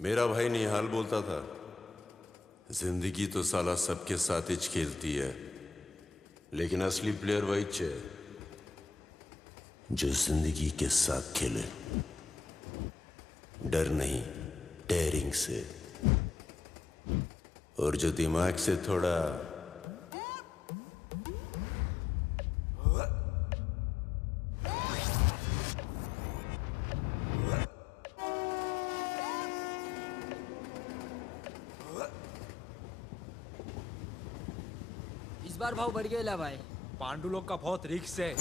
मेरा भाई निहाल बोलता था, जिंदगी तो साला सबके साथ ही खेलती है, लेकिन असली प्लेयर वही है जो जिंदगी के साथ खेले, डर नहीं, डेयरिंग से, और जो दिमाग से थोड़ा इस बार भाव बढ़ गया भाई। पांडु लोग का बहुत रिक्स है।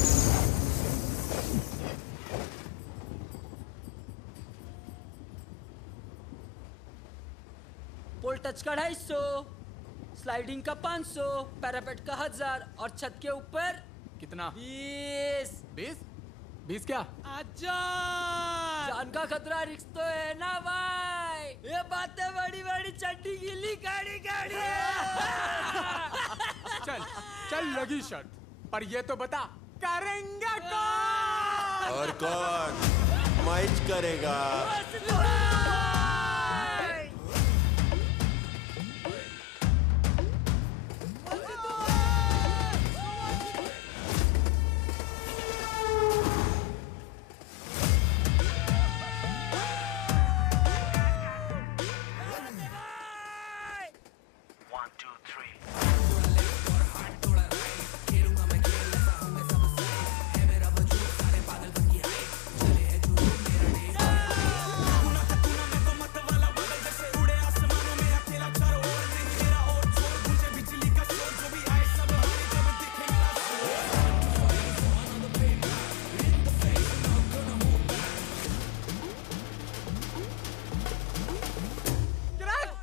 पोल टच का 250, स्लाइडिंग का 500, पैरापेट का 1000 और छत के ऊपर कितना? 20। 20? 20 क्या? आजा जान का खतरा, रिक्स तो है ना भाई। ये बातें बड़ी बड़ी चड्डी गिली गाड़ी गाड़ी चल चल लगी शर्त, पर ये तो बता करेंगे कौन? और कौन माइच करेगा?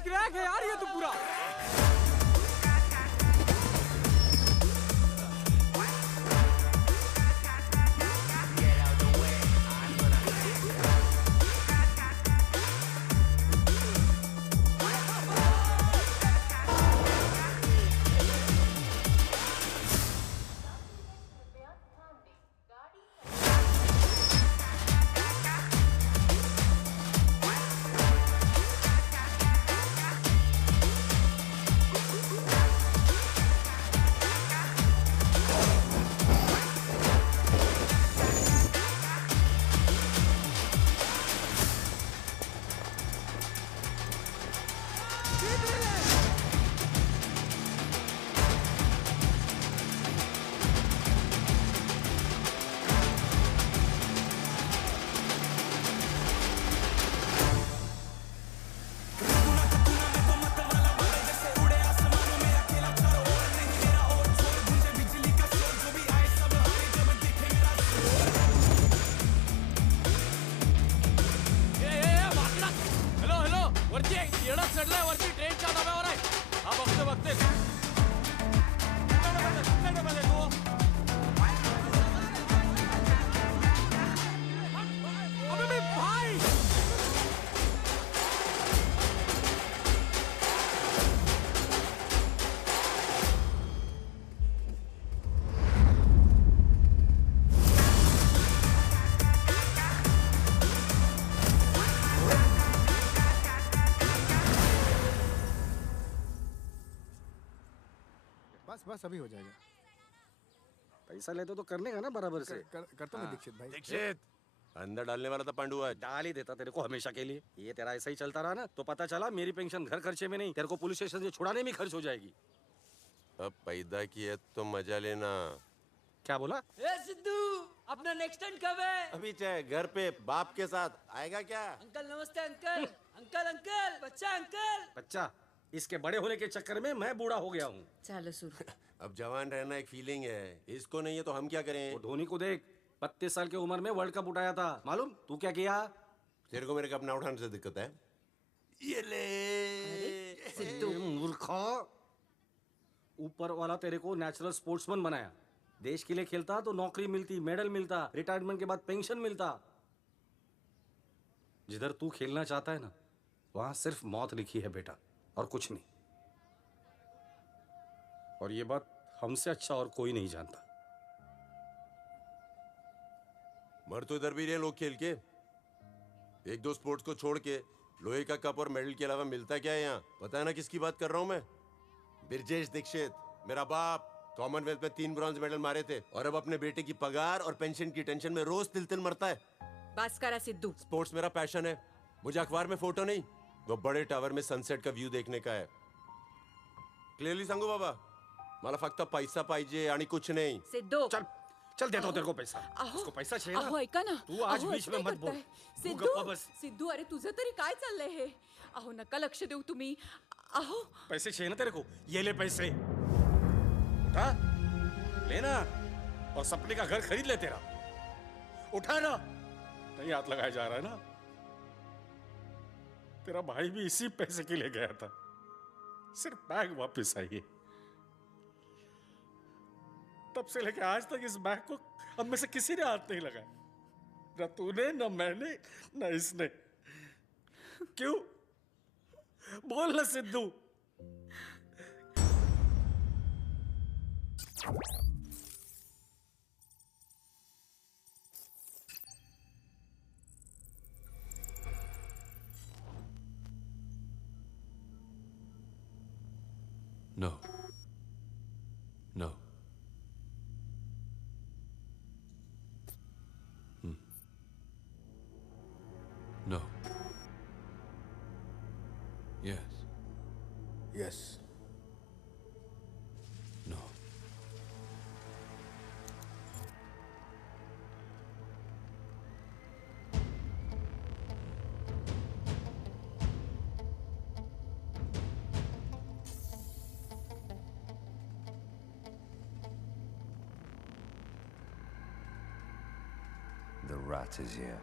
क्रैक है यार ये तो पूरा। वरती ट्रेन च्या डब्यावर आहे। हा बघते बघते अबे भाई बस अभी हो जाएगा। पैसा लेते तो करने का ना बराबर से। करता मैं दीक्षित भाई। दीक्षित अंदर डालने वाला था पांडु आज। डाल ही देता तेरे को हमेशा के लिए। ये तेरा ऐसा ही चलता रहा ना तो पता चला मेरी पेंशन घर खर्चे में नहीं तेरे को पुलिस स्टेशन से छुड़ाने में खर्च हो जाएगी। अब पैदा किया तो मजा लेना। क्या बोला? ए सिद्धू, अपना नेक्स्ट टर्न कब है? अभी चाहे घर पे बाप के साथ आएगा क्या? अंकल नमस्ते अंकल। अंकल अंकल बच्चा अंकल। बच्चा इसके बड़े होने के चक्कर में मैं बूढ़ा हो गया हूँ। चलो शुरू। अब जवान रहना एक फीलिंग है, इसको नहीं है तो हम क्या करें? वो धोनी को देख 32 साल की उम्र में वर्ल्ड कप उठाया था, मालूम तू क्या किया? तेरे को मेरे कप ना उठाने से दिक्कत है? ये ले सिद्धू मूर्खा, ऊपर वाला तेरे को नेचुरल स्पोर्ट्समैन बनाया। देश के लिए खेलता तो नौकरी मिलती, मेडल मिलता, रिटायरमेंट के बाद पेंशन मिलता। जिधर तू खेलना चाहता है ना वहां सिर्फ मौत लिखी है बेटा, और कुछ नहीं। और ये बात हमसे अच्छा और कोई नहीं जानता। मर तो इधर भी रहे लोग खेल के। एक दो स्पोर्ट्स को छोड़ के लोहे का कप और मेडल के अलावा मिलता क्या है यहाँ? पता है ना किसकी बात कर रहा हूँ मैं? ब्रिजेश दीक्षित, मेरा बाप। कॉमनवेल्थ में 3 ब्रॉन्ज मेडल मारे थे और अब अपने बेटे की पगार और पेंशन की टेंशन में रोज तिल तिल मरता है। बस करा सिद्धू। स्पोर्ट्स मेरा पैशन है। मुझे अखबार में फोटो नहीं, वो बड़े टावर में सनसेट का व्यू देखने का है। क्लियरली सांगू बाबा, मला फक्त पैसा पाहिजे आणि कुछ नहीं। सिद्धू चल चल देता हूँ तेरे को पैसा। उसको पैसा चाहिए ना? अहो ऐका ना, तू आज अहो, बीच असं में काय मत बोल। करताय? तू सिद्धू गप्पा बस। सिद्धू अरे तुझं तरी काय चाललंय हे? अहो नका लक्ष देऊ तुम्ही। अहो पैसे चाहिए ना तेरे को? ये ले पैसे। उठा, लेना और सपने का घर खरीद ले तेरा। उठा ना, नहीं हाथ लगाया जा रहा है ना? तेरा भाई भी इसी पैसे के लिए गया था, सिर्फ बैग वापस आई है। तब से लेके आज तक इस बैग को हम में से किसी ने हाथ नहीं लगाया, न तूने, न मैंने, न इसने। क्यों? बोल ना Sidhu. No. No. No. Yes. Yes No. The rat is here.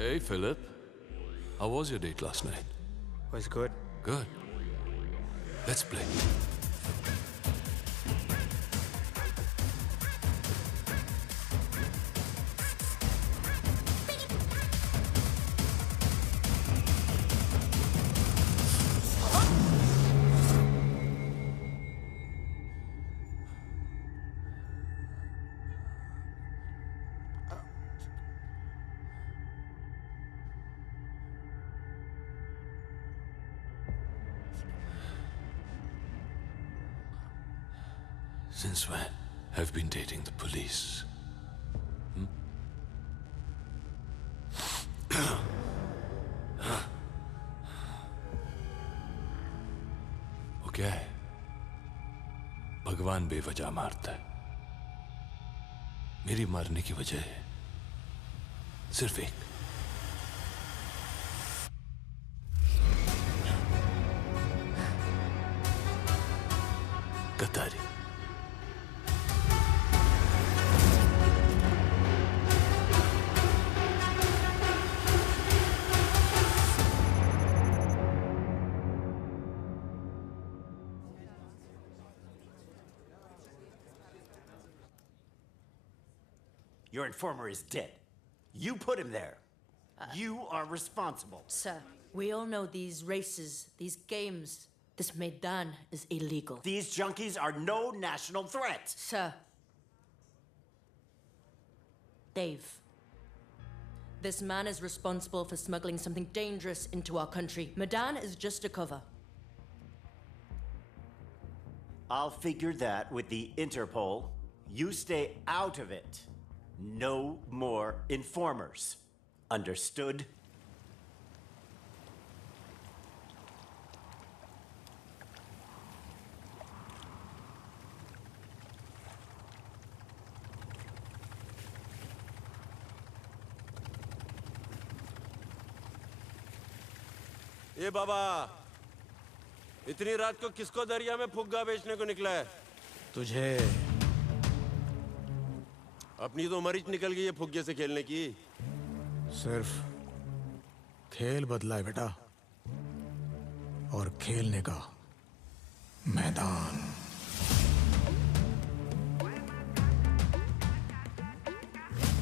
Hey, Philip. How was your date last night? was good. Good. Let's play. Since when have been dating the police? वो क्या है? भगवान बेवजह मारता है। मेरी मारने की वजह है सिर्फ एक। गद्दारी। Your informer is dead. You put him there. You are responsible. Sir, we all know these races, these games, this Maidan is illegal. These junkies are no national threat. Sir. Dave. This man is responsible for smuggling something dangerous into our country. Maidan is just a cover. I'll figure that with the Interpol. You stay out of it. No more informers. Understood? ए बाबा, इतनी रात को किसको दरिया में फुग्गा बेचने को निकला है? तुझे अपनी तो उम्र ही निकल गई है फुग्गे से खेलने की। सिर्फ खेल बदला है बेटा, और खेलने का मैदान।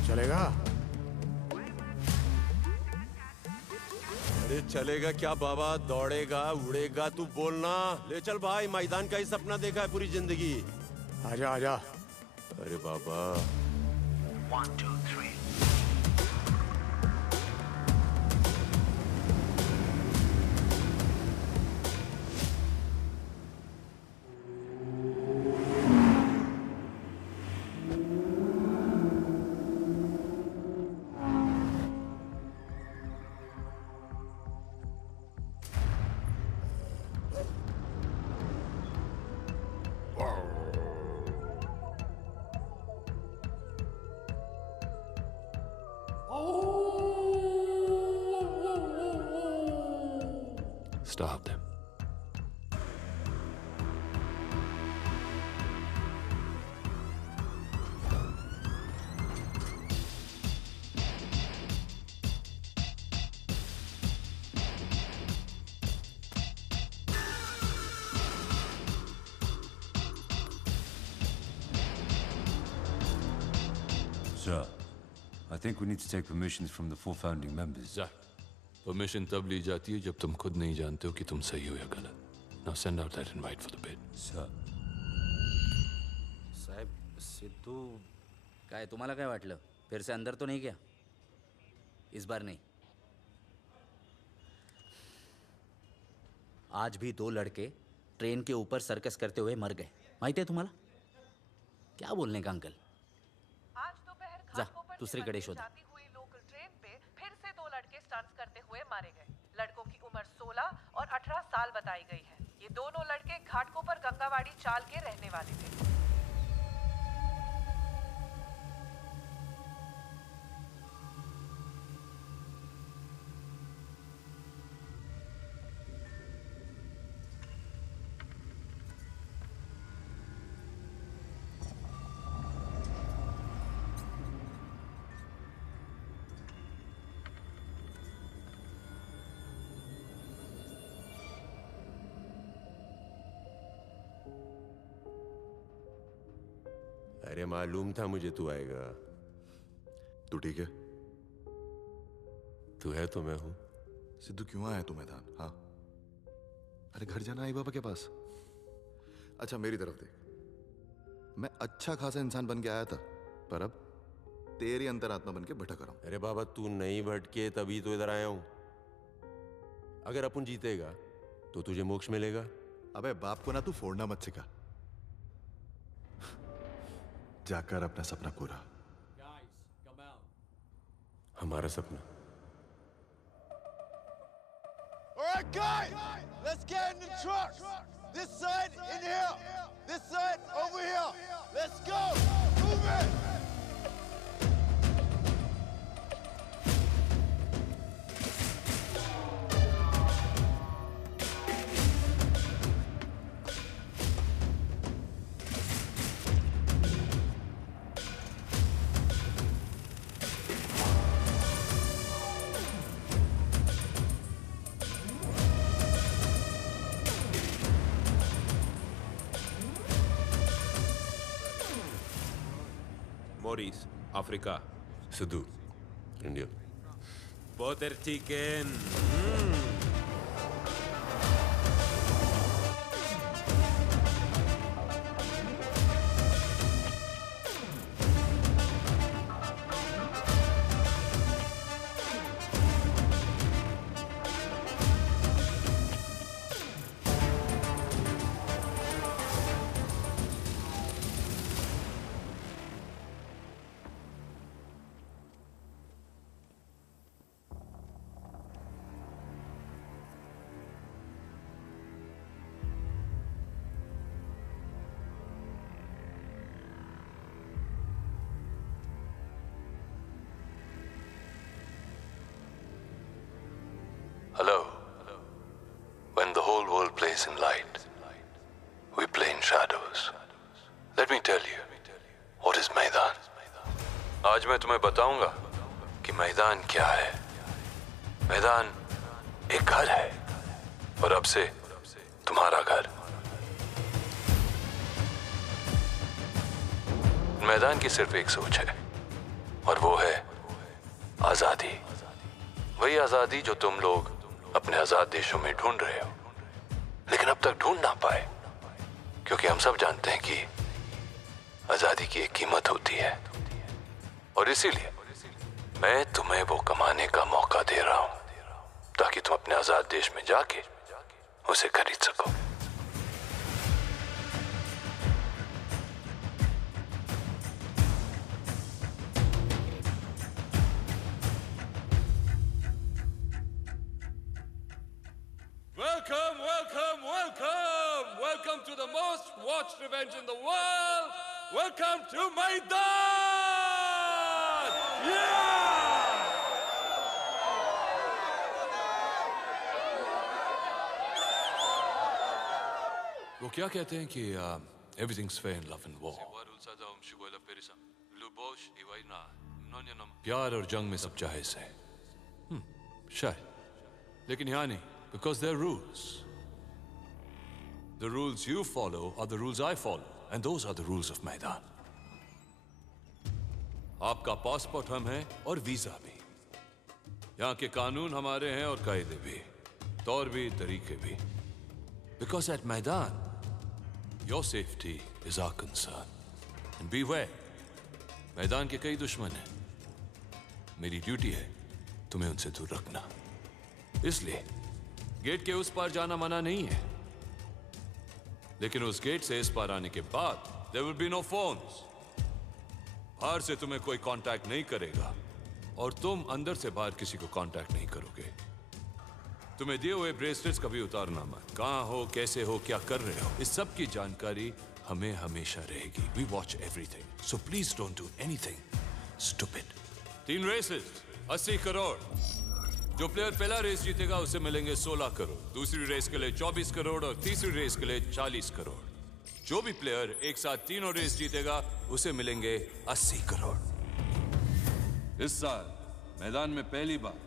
चलेगा? अरे चलेगा क्या बाबा, दौड़ेगा उड़ेगा, तू बोलना। ले चल भाई, मैदान का ही सपना देखा है पूरी जिंदगी। आजा आजा। अरे बाबा। 1, 2, 3. Stop them. Sir, I think we need to take permissions from the 4 founding members. जा, परमिशन तब ली जाती है जब तुम खुद नहीं जानते हो कि तुम सही हो या गलत। Now send out that invite for the bid. Sir. साहेब, सिद्धू काय तुम्हाला काय वाटलं? फिर से अंदर तो नहीं गया? इस बार नहीं। आज भी 2 लड़के ट्रेन के ऊपर सर्कस करते हुए मर गए। माहिती है तुम्हाला? क्या बोलने का अंकल? आज दोपहर जा, घाटों पर दूसरीकडे शोध। जाती हुई लोकल ट्रेन पे फिर से 2 लड़के स्टंट्स करते हुए मारे गए। लड़कों की उम्र 16 और 18 साल बताई गई है। ये दोनों लड़के घाटकों पर गंगावाड़ी चाल के रहने वाले थे। अरे मालूम था मुझे तू आएगा। तू ठीक है? तू है तो मैं हूं। सिद्धू क्यों आया तू मैदान? हाँ, अरे घर जाना आई बाबा के पास। अच्छा मेरी तरफ देख, मैं अच्छा खासा इंसान बन के आया था, पर अब तेरी अंतरात्मा बन के भटक रहा हूं। अरे बाबा, तू नहीं भटके तभी तो इधर आया हूं। अगर अपन जीतेगा तो तुझे मोक्ष मिलेगा। अबे बाप को ना तू फोड़ना मत सिखा। जाकर अपना सपना पूरा। हमारा सपना। All right, guys, let's get in the trucks. This side in here. This side over here. Let's go. Move it. Maurice, Africa. Sidhu, India. Butter chicken. Hello, When the whole world plays in light, we play in shadows. Let me tell you, what is मैदान? आज मैं तुम्हें बताऊंगा कि मैदान क्या है. मैदान एक घर है, और अब से तुम्हारा घर. मैदान की सिर्फ एक सोच है, और वो है आजादी. वही आजादी जो तुम लोग अपने आजाद देशों में ढूंढ रहे हो, लेकिन अब तक ढूंढ ना पाए, क्योंकि हम सब जानते हैं कि आजादी की एक कीमत होती है. और इसीलिए मैं तुम्हें वो कमाने का मौका दे रहा हूं, ताकि तुम अपने आजाद देश में जाके उसे खरीद सको. Welcome, welcome, welcome! Welcome to the most watched event in the world! Welcome to Maidan! Yeah! वो क्या कहते हैं कि everything's fair in love and war. प्यार और जंग में सब जायज है. शायद, लेकिन यहाँ नहीं. Because there are rules. The rules you follow are the rules I follow, and those are the rules of मैदान. आपका पासपोर्ट हम हैं और वीजा भी. यहाँ के कानून हमारे हैं और कायदे भी, तौर भी, तरीके भी. Because at मैदान, your safety is our concern. And beware, मैदान के कई दुश्मन हैं. मेरी ड्यूटी है तुम्हें उनसे दूर रखना. इसलिए गेट के उस पार जाना मना नहीं है, लेकिन उस गेट से इस पार आने के बाद there will be no phones. बाहर से तुम्हें कोई कांटेक्ट नहीं करेगा, और तुम अंदर से बाहर किसी को कांटेक्ट नहीं करोगे. तुम्हें दिए हुए ब्रेसलेट्स कभी उतारना मत. कहाँ हो, कैसे हो, क्या कर रहे हो, इस सब की जानकारी हमें हमेशा रहेगी. We watch everything, so please don't do anything stupid. 3 races, 80 crore. जो प्लेयर पहला रेस जीतेगा उसे मिलेंगे 16 करोड़, दूसरी रेस के लिए 24 करोड़ और तीसरी रेस के लिए 40 करोड़. जो भी प्लेयर एक साथ तीनों रेस जीतेगा उसे मिलेंगे 80 करोड़. इस साल मैदान में पहली बार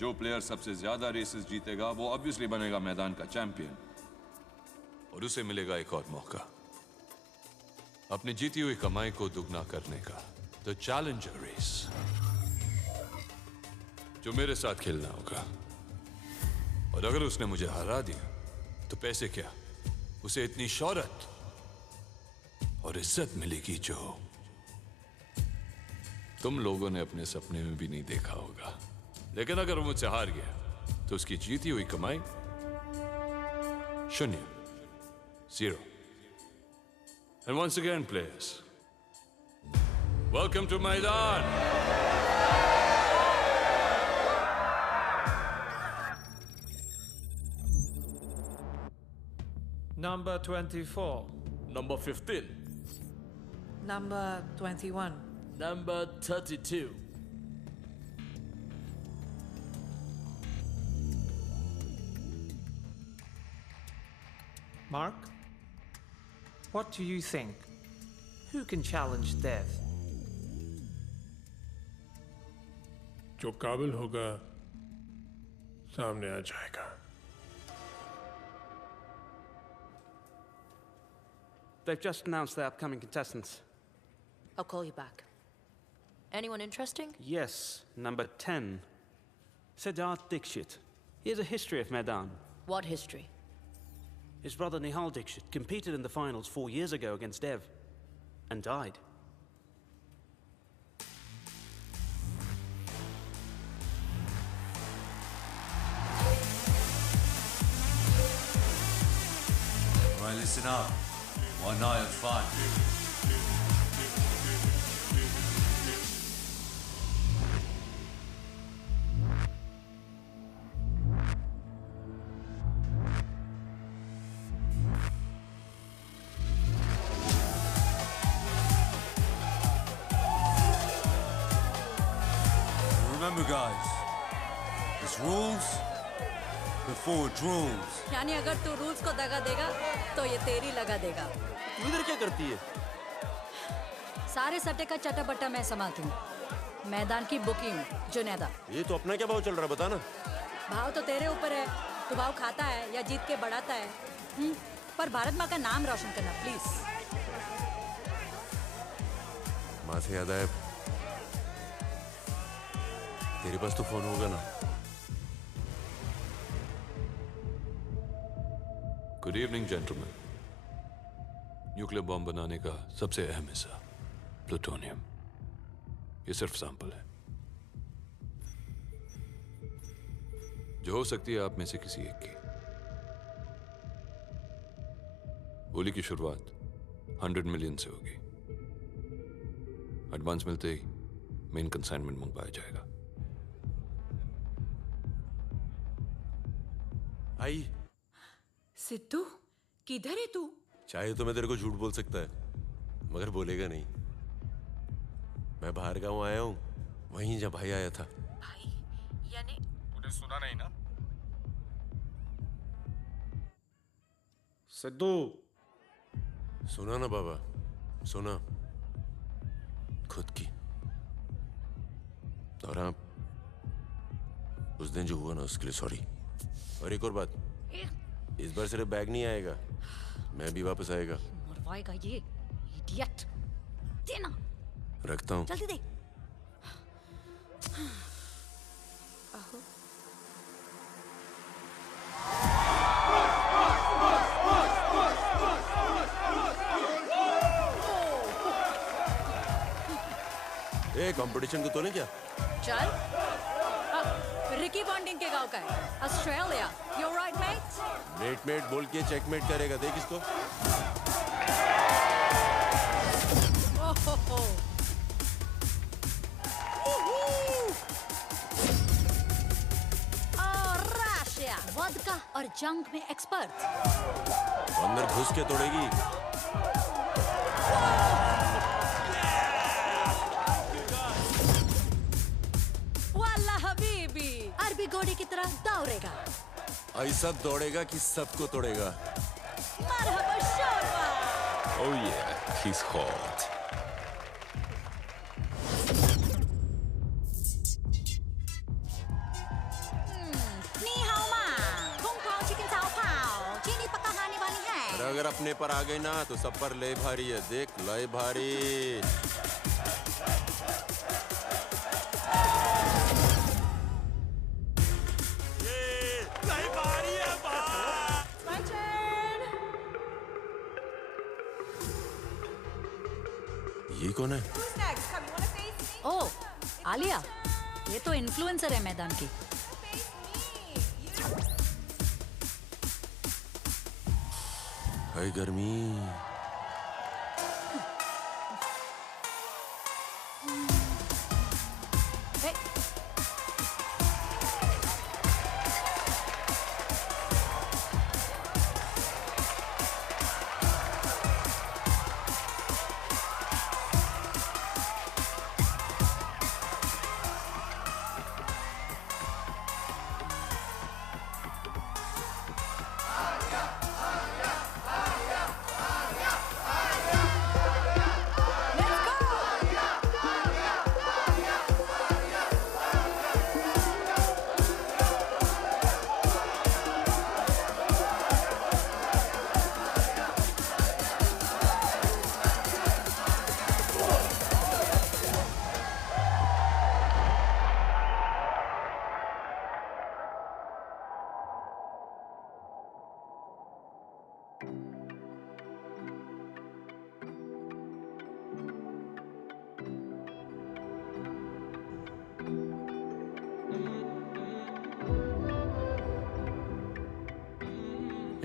जो प्लेयर सबसे ज्यादा रेसेस जीतेगा वो ऑब्वियसली बनेगा मैदान का चैंपियन, और उसे मिलेगा एक और मौका अपनी जीती हुई कमाई को दुगना करने का. द चैलेंजर रेस, जो मेरे साथ खेलना होगा. और अगर उसने मुझे हरा दिया तो पैसे क्या, उसे इतनी शोहरत और इज्जत मिलेगी जो तुम लोगों ने अपने सपने में भी नहीं देखा होगा. लेकिन अगर वो मुझसे हार गया तो उसकी जीती हुई कमाई 0. And once again, players, welcome to Maidan. Number 24. Number 15. Number 21. Number 32. Mark, what do you think? Who can challenge death? जो काबिल होगा सामने आ जाएगा. They've just announced the upcoming contestants. I'll call you back. Anyone interesting? Yes, number 10. Siddharth Dixit. He has a history of Maidan. What history? His brother Nihal Dixit competed in the finals 4 years ago against Dev and died. All right, listen up. One night of fun. Remember, guys, there's rules before drones. यानी अगर तू rules को दगा देगा तो ये तेरी लगा देगा। तू इधर क्या करती है? सारे सट्टे का चटाबट्टा मैं संभालती हूँ। मैदान की बुकिंग जुनैदा। ये तो अपना क्या भाव चल रहा है, बता ना। भाव तो तेरे ऊपर है, तू भाव खाता है या जीत के बढ़ाता है। पर भारत माँ का नाम रोशन करना प्लीज। माँ से याद आया, तेरे पास तो फोन होगा ना? Good evening gentleman. Nuclear bomb बनाने का सबसे अहम हिस्सा प्लूटोनियम, ये सिर्फ सैंपल है जो हो सकती है आप में से किसी एक की। गोली की शुरुआत 100 मिलियन से होगी। एडवांस मिलते ही मेन कंसाइनमेंट मंगवाया जाएगा। आई सिद्धू, किधर है तू? चाहे तो मैं तेरे को झूठ बोल सकता है, मगर बोलेगा नहीं। मैं बाहर गांव आया हूँ, वहीं जब भाई आया था। भाई यानी तूने सुना नहीं ना? सिद्धू, सुना ना बाबा, सुना। खुद की। और हाँ, उस दिन जो हुआ ना उसके लिए सॉरी। और एक और बात, इस बार सिर्फ बैग नहीं आएगा, मैं भी वापस आएगा। मरवाएगा ये इडियट। देना। रखता हूँ। जल्दी दे। आहो। ए, कंपटीशन को तोड़े क्या? चल। रिकी बॉन्डिंग के गांव का है, Australia. You right mate? Mate बोल के चेकमेट करेगा, देख इसको। ओहो। रशिया वोदका और जंग में एक्सपर्ट। अंदर घुस के तोड़ेगी। वाला हबीबी, अरबी घोड़े की तरह दौड़ेगा। ऐसा दौड़ेगा कि सबको तोड़ेगा। मरहबा शोरबा। Oh yeah, he's hot. नी हाओ मा, कुंग पाओ चिकन चाओ पाओ, चीनी पक्का खाने वाली है। और अगर अपने पर आ गई ना तो सब पर ले भारी है, देख ले भारी। ये कौन है? ओ, आलिया, ये तो इन्फ्लुएंसर है मैदान की। हाय गर्मी।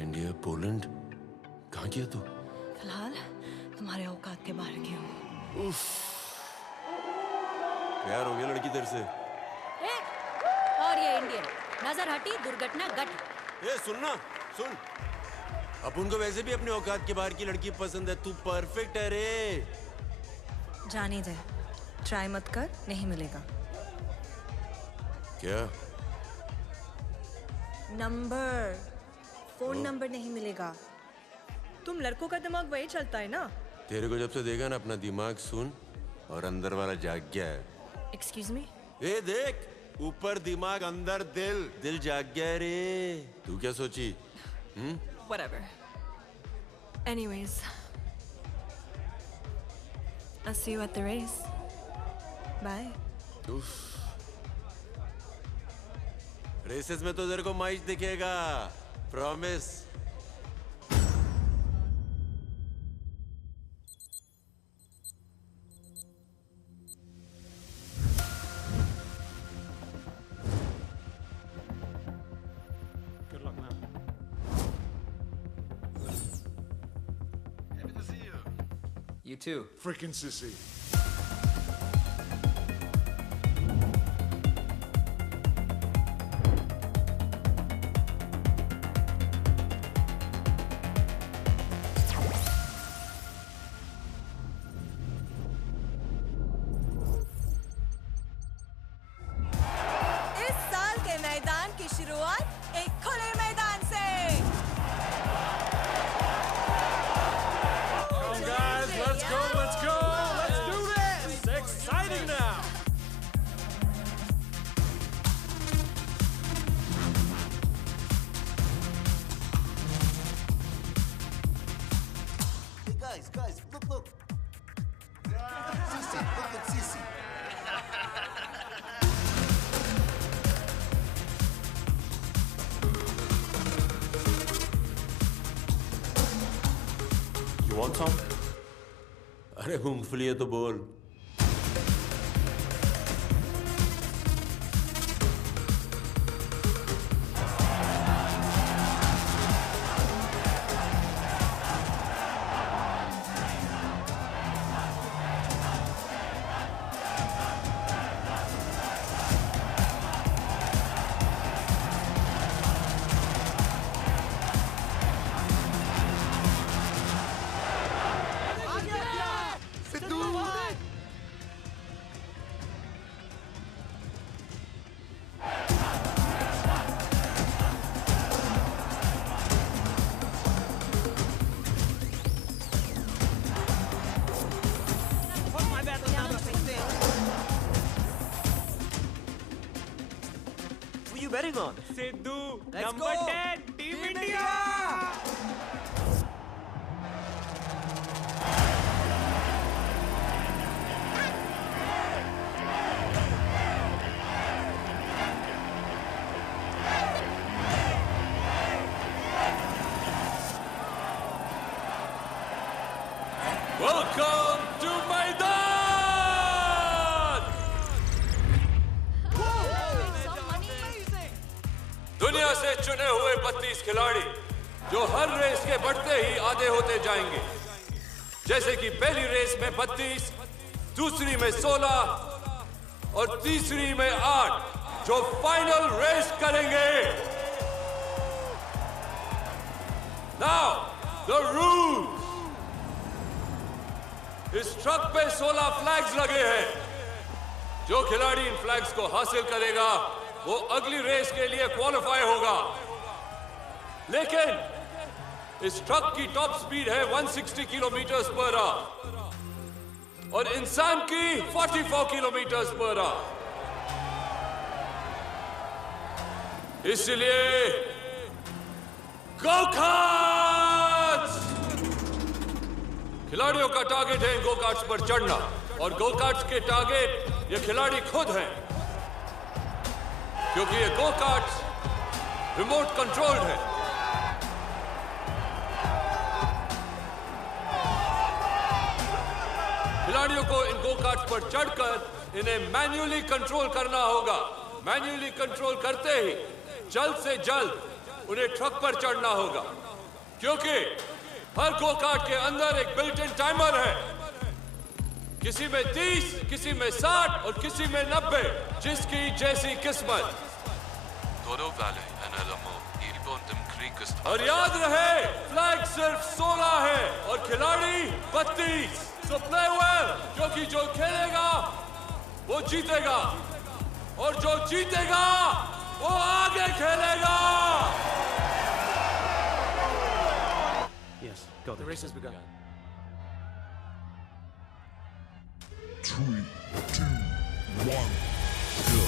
इंडिया, पोलैंड, कहाँ किया तू? फिलहाल तुम्हारे औकात के बाहर की हूँ। प्यार हो गया लड़की तेरे से? और ये इंडियन, नजर हटी दुर्घटना घट। ए सुनना, सुन। अपन को वैसे भी अपने औकात के बाहर की लड़की पसंद है, तू परफेक्ट है रे। जाने दे, ट्राई मत कर, नहीं मिलेगा। क्या? नंबर, फोन नंबर नहीं मिलेगा। तुम लड़कों का दिमाग वही चलता है ना? तेरे को जब से देखा ना, अपना दिमाग सुन और अंदर वाला जाग गया है। Excuse me? ए देख, ऊपर दिमाग अंदर दिल, दिल जाग गया है रे। तू क्या सोची? Whatever. Anyways, I'll see you at the race. Bye. Races में तो तेरे को माइच दिखेगा, promise. Good luck, man. Happy to see you. You too. Freaking sissy. इस साल के मैदान की शुरुआत एक खुले मैदान से। Come on, guys, let's go, let's go, let's do this! It's exciting now! Hey guys, look. Sissy, look at Sissy. You want some? अरे मूंगफली है तो बोल। Who you betting on? Sidhu, Let's number go. 10, Team India! Welcome to Maidan! दुनिया से चुने हुए 32 खिलाड़ी जो हर रेस के बढ़ते ही आधे होते जाएंगे। जैसे कि पहली रेस में 32, दूसरी में 16 और तीसरी में 8 जो फाइनल रेस करेंगे। Now, the rules. इस ट्रक पे 16 फ्लैग्स लगे हैं। जो खिलाड़ी इन फ्लैग्स को हासिल करेगा वो अगली रेस के लिए क्वालिफाई होगा। लेकिन इस ट्रक की टॉप स्पीड है 160 किलोमीटर पर आवर और इंसान की 44 किलोमीटर पर आवर। इसलिए गो कार्ट्स! खिलाड़ियों का टारगेट है गो कार्ट्स पर चढ़ना और गो कार्ट्स के टारगेट ये खिलाड़ी खुद हैं, क्योंकि ये गो कार्ट्स रिमोट कंट्रोल्ड है। खिलाड़ियों को इन गो कार्ट्स पर चढ़कर इन्हें मैन्युअली कंट्रोल करना होगा। मैन्युअली कंट्रोल करते ही जल्द से जल्द उन्हें ट्रक पर चढ़ना होगा, क्योंकि हर गो कार्ट के अंदर एक बिल्ट इन टाइमर है। किसी में 30, किसी में 60 और किसी में 90, जिसकी जैसी किस्मत। और याद रहे, फ्लैग सिर्फ 16 है और खिलाड़ी 32। So play well, क्योंकि जो खेलेगा वो जीतेगा और जो जीतेगा वो आगे खेलेगा। Yes, got it. The race has begun. 3, 2, 1, go.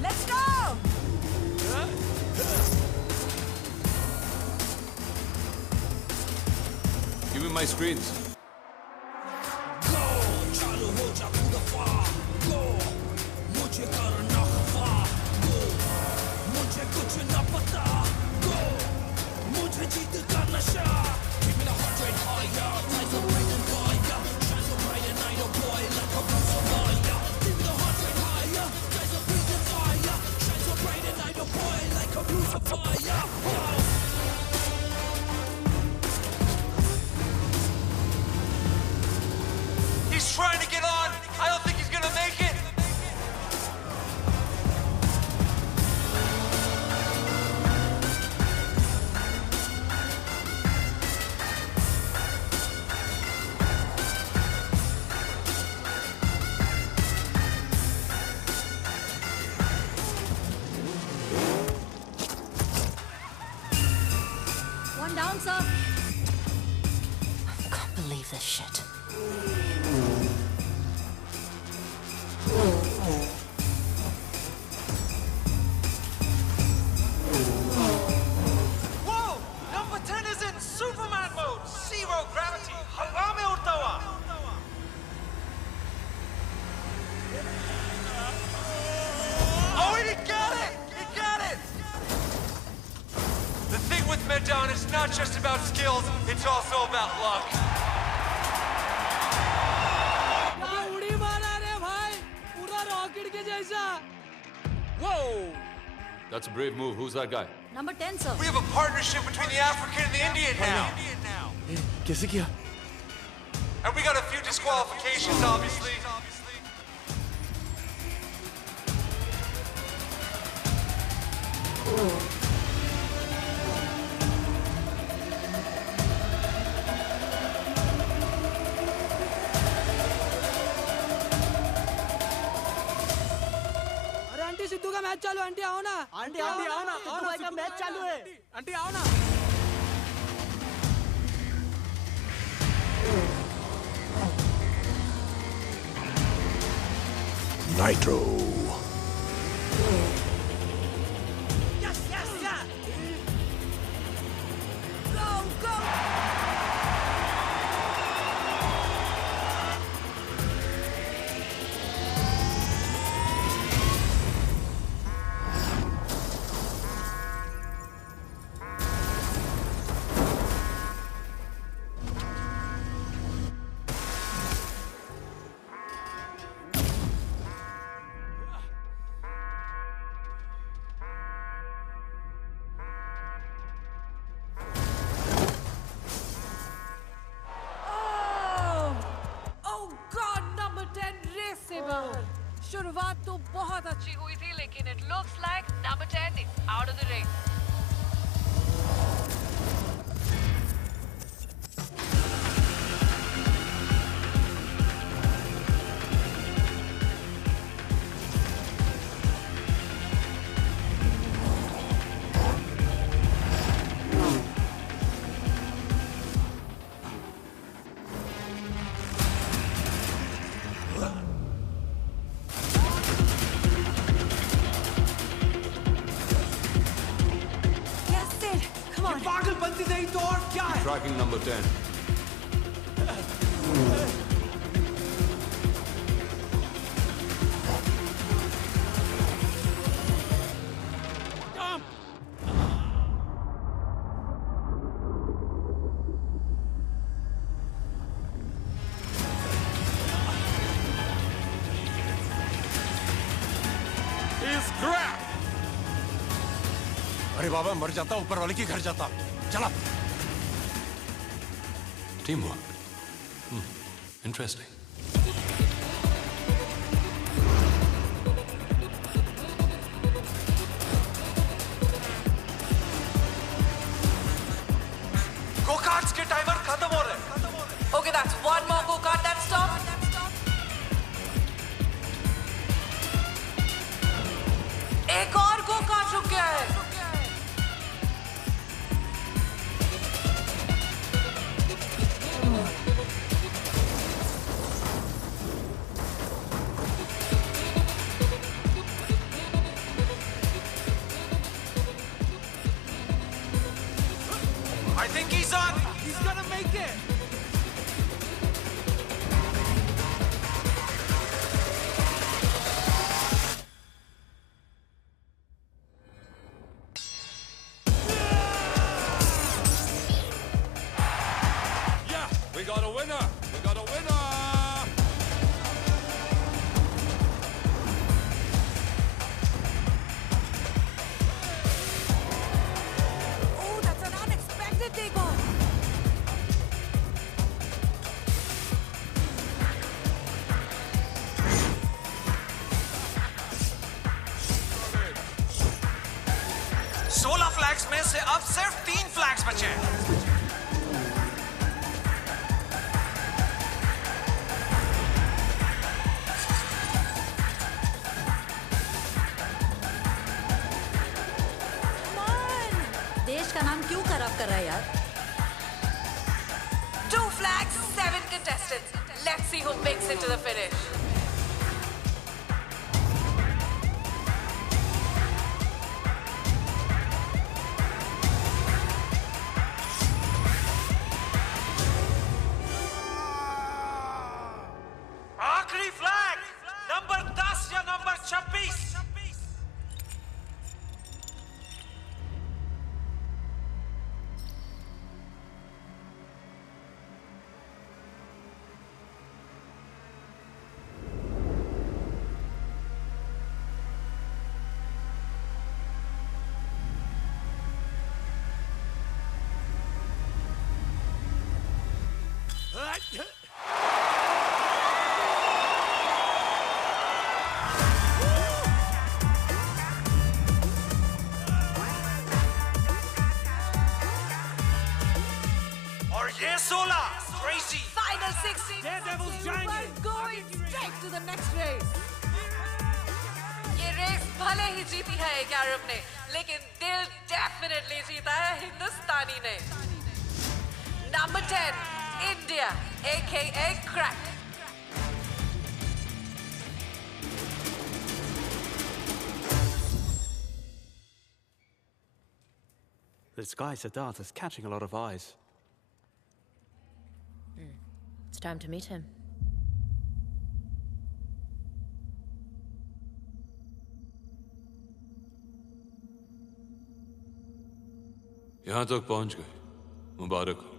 Let's go! Give me my screens. He's trying to get on. I don't think he's gonna make it. One down, sir. I can't believe this shit. Whoa! Number 10 is in Superman mode. Zero gravity. हवा में उड़ता हुआ. Oh, he got it! He got it! The thing with Medan is not just about skills, it's also about luck. उड़ी मारा रे भाई, पूरा rocket के जैसा। Whoa! That's a brave move. Who's that guy? Number 10, sir. We have a partnership between the African and the Indian now. कैसे किया? And we got a few disqualifications, obviously. अरे आंटी सिद्धू का मैच चालू, aunty आओ ना। Aunty आओ ना, सिद्धू भाई का मैच चालू है। आंटी आओ ना। Nitro. Yes, yes, yes! Go, go! शुरुआत तो बहुत अच्छी हुई थी लेकिन it looks like number 10 is out of the ring. Tracking number 10. अरे बाबा मर जाता, ऊपर वाले की घर जाता। चला। Teamwork. Interesting. Go-karts के टाइमर खत्म हो रहे हैं। Okay, that's one more go-kart that stopped. एक और go-kart रुक गया है। I think he's on. He's gonna make it. Yeah, we got a winner. We got a winner. Oh, that's an unexpected takeoff. सोलह फ्लैग्स में से अब सिर्फ 3 फ्लैग्स बचे हैं। देश का नाम क्यों खराब कर रहा है यार? 2 flags, 7 contestants. Let's see who makes it to the finish. आखिरी फ्लैग नंबर 10 या नंबर 26। और ये 16 क्रेजी Final 16. Daredevils जाएंगे। We're going straight to the next race. ये रेस भले ही जीती है एक अरब ने, लेकिन दिल डेफिनेटली जीता है हिंदुस्तानी ने। Number 10, India, aka Crack. This guy Siddharth is catching a lot of eyes. It's time to meet him. यहां तक पहुंच गए, मुबारक हो।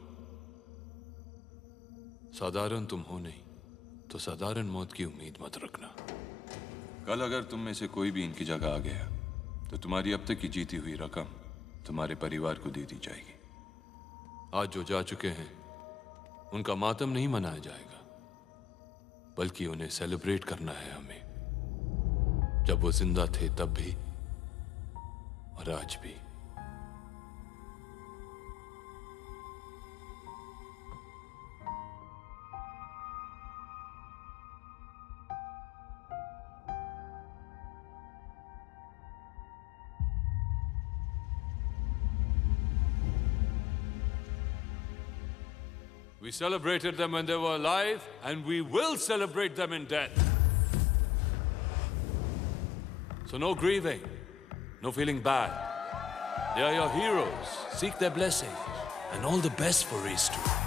साधारण तुम हो नहीं तो साधारण मौत की उम्मीद मत रखना। कल अगर तुम में से कोई भी इनकी जगह आ गया तो तुम्हारी अब तक की जीती हुई रकम तुम्हारे परिवार को दे दी जाएगी। आज जो जा चुके हैं उनका मातम नहीं मनाया जाएगा, बल्कि उन्हें सेलिब्रेट करना है हमें। जब वो जिंदा थे तब भी और आज भी। We celebrated them when they were alive, and we will celebrate them in death. So no grieving, no feeling bad. They are your heroes. Seek their blessing, and all the best for race 2.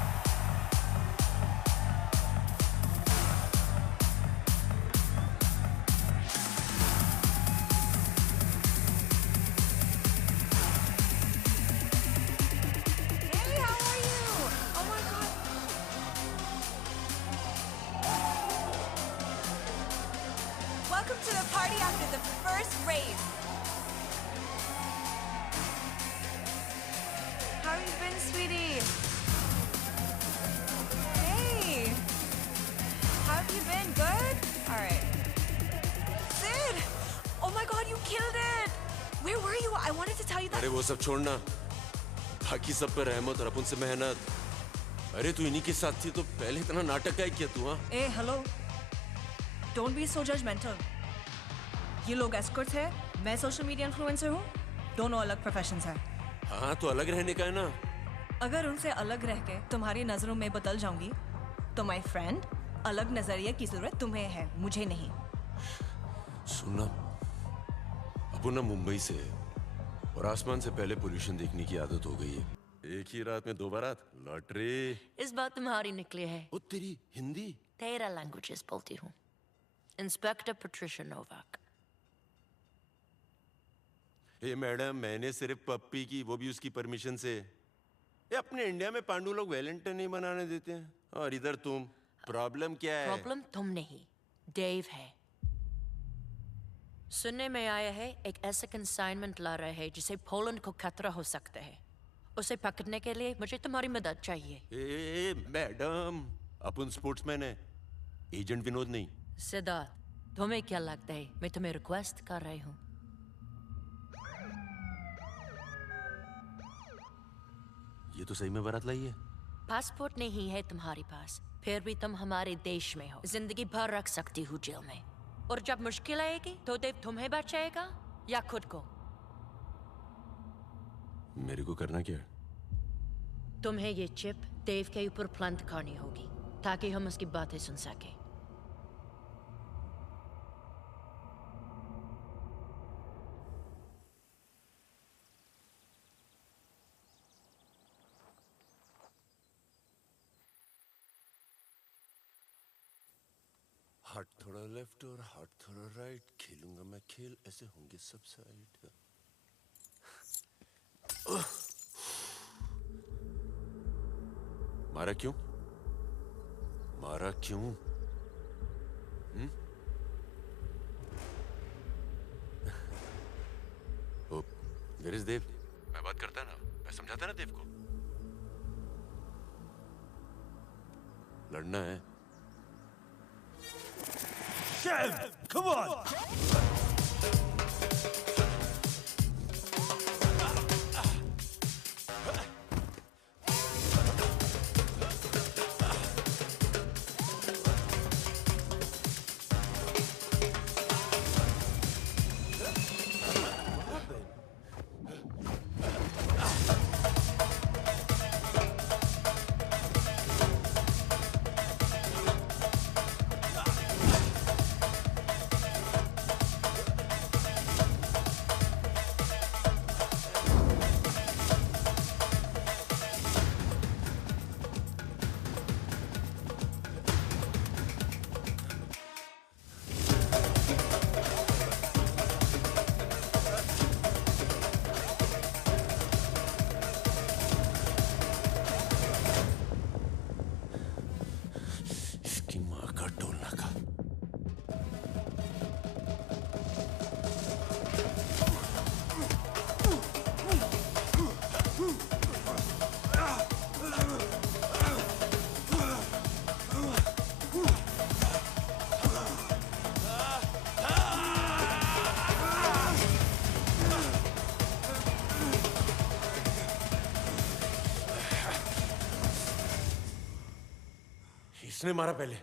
Welcome to the party after the first race. you? I wanted to tell you that. अरे वो सब छोड़ना, बाकी सब पे रहमत और अपन से मेहनत। अरे तू इन्हीं के साथ थी तो पहले इतना नाटक का किया तू? हाँ Hey, hello. Don't be so judgmental. ये लोग एस्कॉर्ट्स है, मैं सोशल मीडिया इन्फ्लुएंसर हूँ, दोनों अलग प्रोफेशंस हैं। हाँ तो अलग रहने का है ना। अगर उनसे अलग रह के तुम्हारी नजरों में बदल जाऊंगी तो माय फ्रेंड, अलग नजरिए की जरूरत तुम्हें है, मुझे नहीं। सुनना, अपन ना मुंबई से है और आसमान से पहले पोल्यूशन देखने की आदत हो गई है। एक ही रात में 2 बारात, लॉटरी। इस बात तुम्हारी निकली है। ओ तेरी हिंदी? तेरा लैंग्वेजेस बोलती हूँ। Inspector Patricia Novak. ए मैडम, मैंने सिर्फ पप्पी की, वो भी उसकी परमिशन से। ये अपने इंडिया में पांडु लोग वैलेंटाइन नहीं मनाने देते हैं और इधर तुम। प्रॉब्लम क्या है? प्रॉब्लम तुम नहीं, डेव है। सुनने में आया है एक ऐसा कंसाइनमेंट ला रहे हैं जिसे पोलैंड को खतरा हो सकता है। उसे पकड़ने के लिए मुझे तुम्हारी मदद चाहिए। ए मैडम, अपन स्पोर्ट्समैन है, एजेंट विनोद नहीं। सिद्धार्थ, तुम्हें क्या लगता है मैं तुम्हें रिक्वेस्ट कर रही हूँ? ये तो सही में बारात लाई है। पासपोर्ट नहीं है तुम्हारे पास, फिर भी तुम हमारे देश में हो। जिंदगी भर रख सकती हूँ जेल में, और जब मुश्किल आएगी तो देव तुम्हें बचाएगा या खुद को? मेरे को करना क्या है? तुम्हें ये चिप देव के ऊपर प्लांट करनी होगी ताकि हम उसकी बातें सुन सके। हाथ थोड़ा लेफ्ट और हाथ थोड़ा राइट, खेलूंगा मैं खेल, ऐसे होंगे सब साइड। मारा क्यों? मारा क्यों? ओ, वेयर इज देव? मैं बात करता ना, मैं समझाता ना देव को। लड़ना है। Kev, come on! इसने मारा पहले।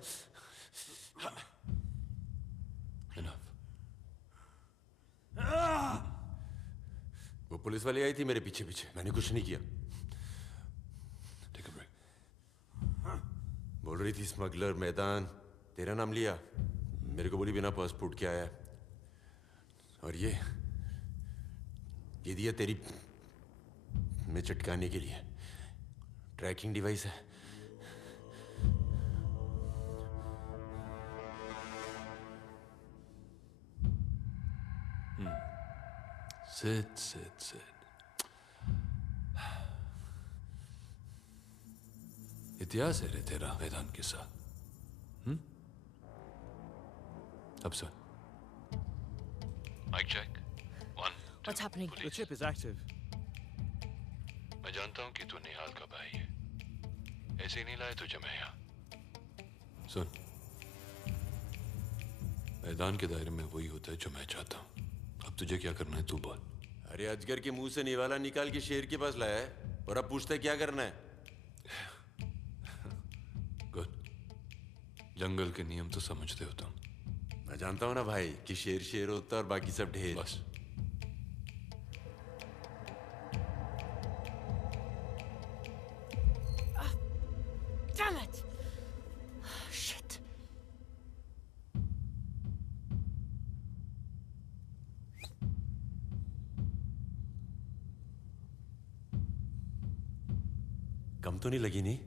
वो पुलिस वाली आई थी मेरे पीछे पीछे, मैंने कुछ नहीं किया। बोल रही थी स्मगलर मैदान, तेरा नाम लिया, मेरे को बोली बिना पासपोर्ट के आया, और ये दिया तेरी में चटकाने के लिए। ट्रैकिंग डिवाइस है। Sit. इतिहास है रे तेरा मैदान के साथ। अब सुन। Mike check. 1 What's happening? The chip is active. मैं जानता हूं कि तू निहाल का भाई है, ऐसे ही नहीं लाया तुझे मैं यहाँ। सुन, मैदान के दायरे में वही होता है जो मैं चाहता हूँ। अब तुझे क्या करना है तू बोल। अरे अजगर के मुंह से निवाला निकाल के शेर के पास लाया है और अब पूछते क्या करना है? गुड। जंगल के नियम तो समझते हो तुम। मैं जानता हूं ना भाई कि शेर शेर होता है और बाकी सब ढेर। बस। Damn it! Shit. कम तो नहीं लगी नहीं?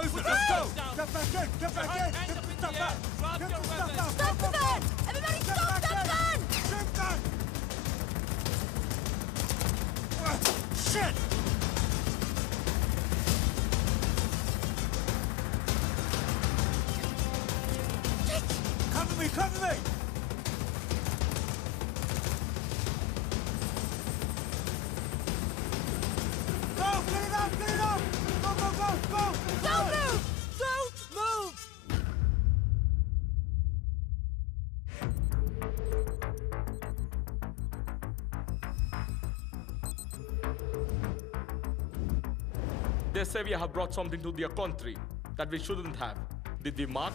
Let's go! Get back in! Get back in! Get the stuff back! Get the stuff out! Stop the van! Everybody stop that van! Shoot that! Shit! Cover me! Cover me! Go! Get it up! Get it up! Go! Go! Go! Go! Don't move! Don't move! They say we have brought something to their country that we shouldn't have. Did we, Mark?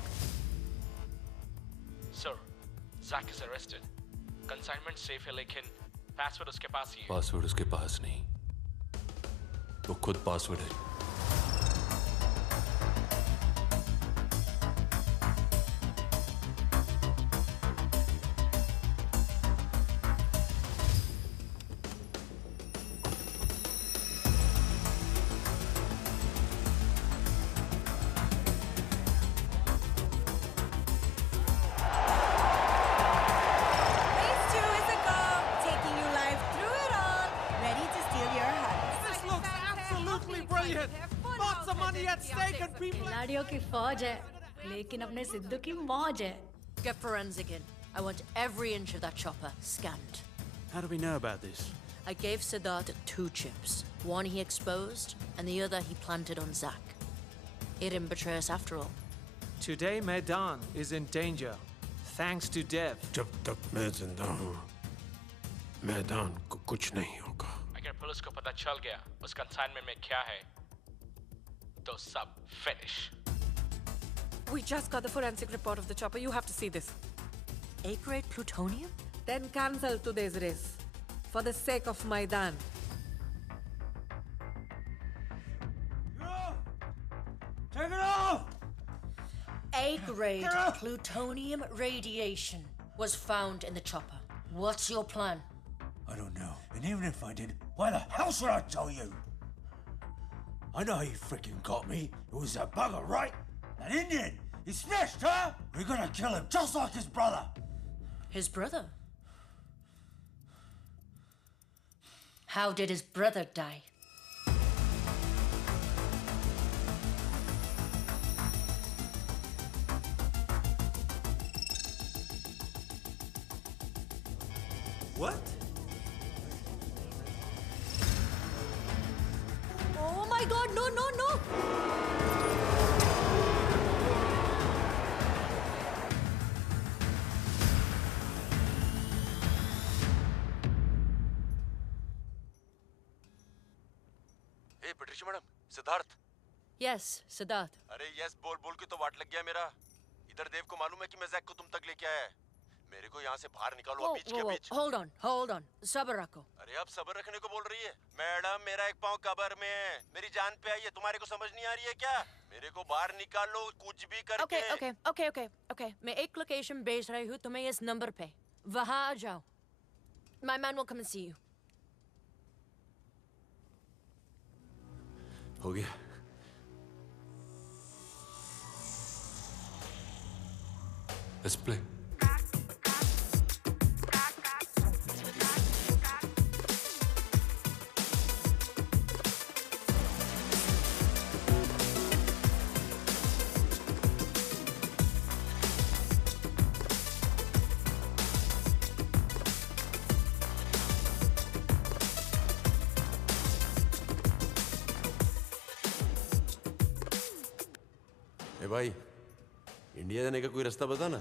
Sir, Zach is arrested. Consignment safe है लेकिन password उसके पास ही है. Password उसके पास नहीं, वो खुद password है। Race 2 is a go, taking you live through it all, ready to steal your heart. This looks absolutely brilliant. Lots of money at stake and people. खिलाड़ियों की फौज है, लेकिन अपने सिद्धू की मौज है. Get forensic in. I want every inch of that chopper scanned. How do we know about this? I gave Siddharth 2 chips. One he exposed, and the other he planted on Zach. He didn't betray us after all. Today, Maidan is in danger, thanks to Dev. जब तक मैं जिंदा हूँ, मैदान को कुछ नहीं होगा। अगर पुलिस को पता चल गया उस consignment में क्या है, तो सब finish. We just got the forensic report of the chopper. You have to see this. A-grade plutonium? Then cancel today's race. For the sake of Maidan. Take it off! A-grade plutonium radiation was found in the chopper. What's your plan? I don't know. And even if I did, why the hell should I tell you? I know how you freaking got me. It was that bugger, right? That Indian. He snitched, huh? We're gonna kill him just like his brother. His brother? How did his brother die? What? Oh my God! No! No! No! ए Patricia madam, Siddharth. Yes, Siddharth. अरे yes बोल बोल के तो वाट लग गया मेरा। इधर देव को मालूम है कि मैं जैक को तुम तक लेके आया है। मेरे को यहाँ से बाहर निकालो Whoa, बीच whoa, के whoa. Beach. Hold on. Sabar rakho. अरे अब सब्र रखने को बोल रही है। मैडम मेरा एक पाँव कब्र में है, मेरी जान पे आई है, तुम्हारे को समझ नहीं आ रही है क्या? मेरे को बाहर निकालो कुछ भी करके। ओके, मैं एक लोकेशन भेज रही हूँ तुम्हें इस नंबर पे, वहाँ आ जाओ। My man will come and see you. हो गया। Let's play. ए भाई, इंडिया जाने का कोई रास्ता बता ना।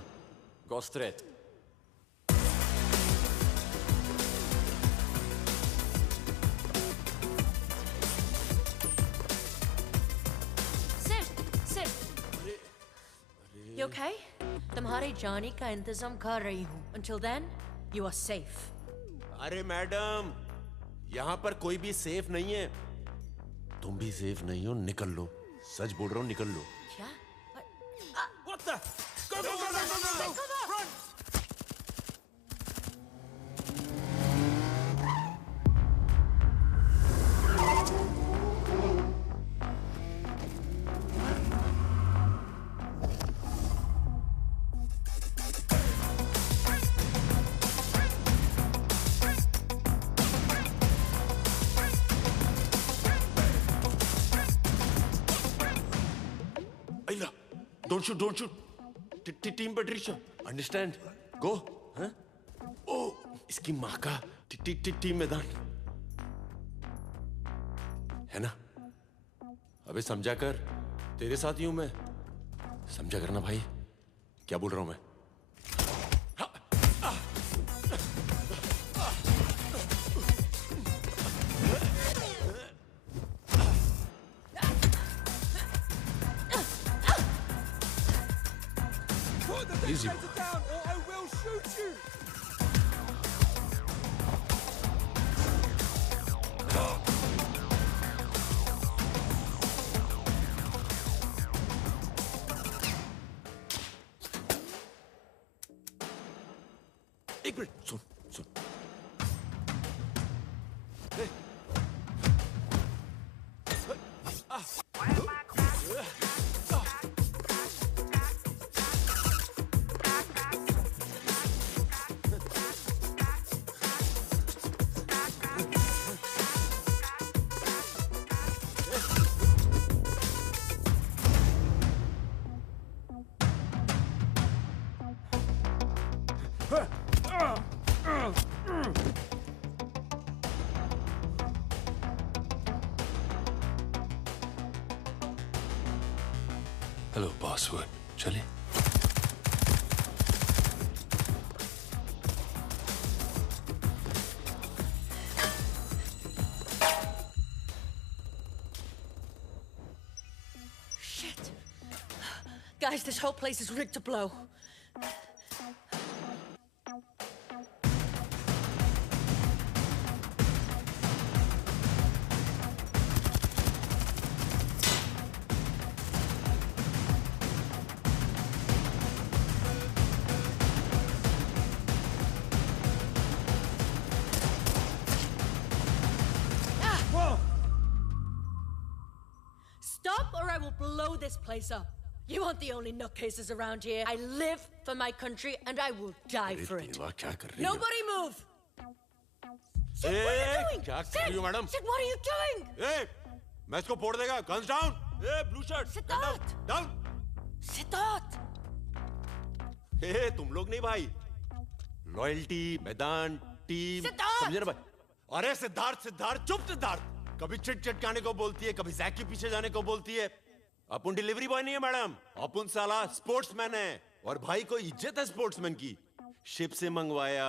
Gå straight. Sit. You okay? तुम्हारे जाने का इंतजाम कर रही हूँ। Until then, you are safe. अरे मैडम, यहाँ पर कोई भी सेफ नहीं है। तुम भी सेफ नहीं हो, निकल लो। सच बोल रहा हूँ, निकल लो। क्या? What the? Go! Run! Ayla, don't shoot. Team Patricia, understand? Go, huh? Oh, इसकी माँ का टीम मैदान है ना? अबे समझा कर, तेरे साथ ही हूं मैं। समझा करना भाई, क्या बोल रहा हूं मैं? Easy. Down, or I will shoot you. एक मिनट, सुन। हेलो पासवर्ड, चले? Shit. Guys, this whole place is rigged to blow. Stop or I will blow this place up. You aren't the only nutcases around here. I live for my country and I will die for it. क्या कर रही हो? Nobody move! Sid, what are you doing? क्या कर रही हो madam? Sid, what are you doing? मैं इसको फोड़ देगा। Guns down! Blue shirt! Siddharth! Down! Siddharth! तुम लोग नहीं भाई। लॉयल्टी, मैदान, टीम, सिद्धार्थ! समझे ना भाई? अरे सिद्धार्थ, चुप सिद्धार्थ! कभी चिट चटकाने को बोलती है, कभी जैक के पीछे जाने को बोलती है। अपन डिलीवरी बॉय नहीं है मैडम, अपन साला स्पोर्ट्समैन है, और भाई को इज्जत है स्पोर्ट्समैन की। शिप से मंगवाया,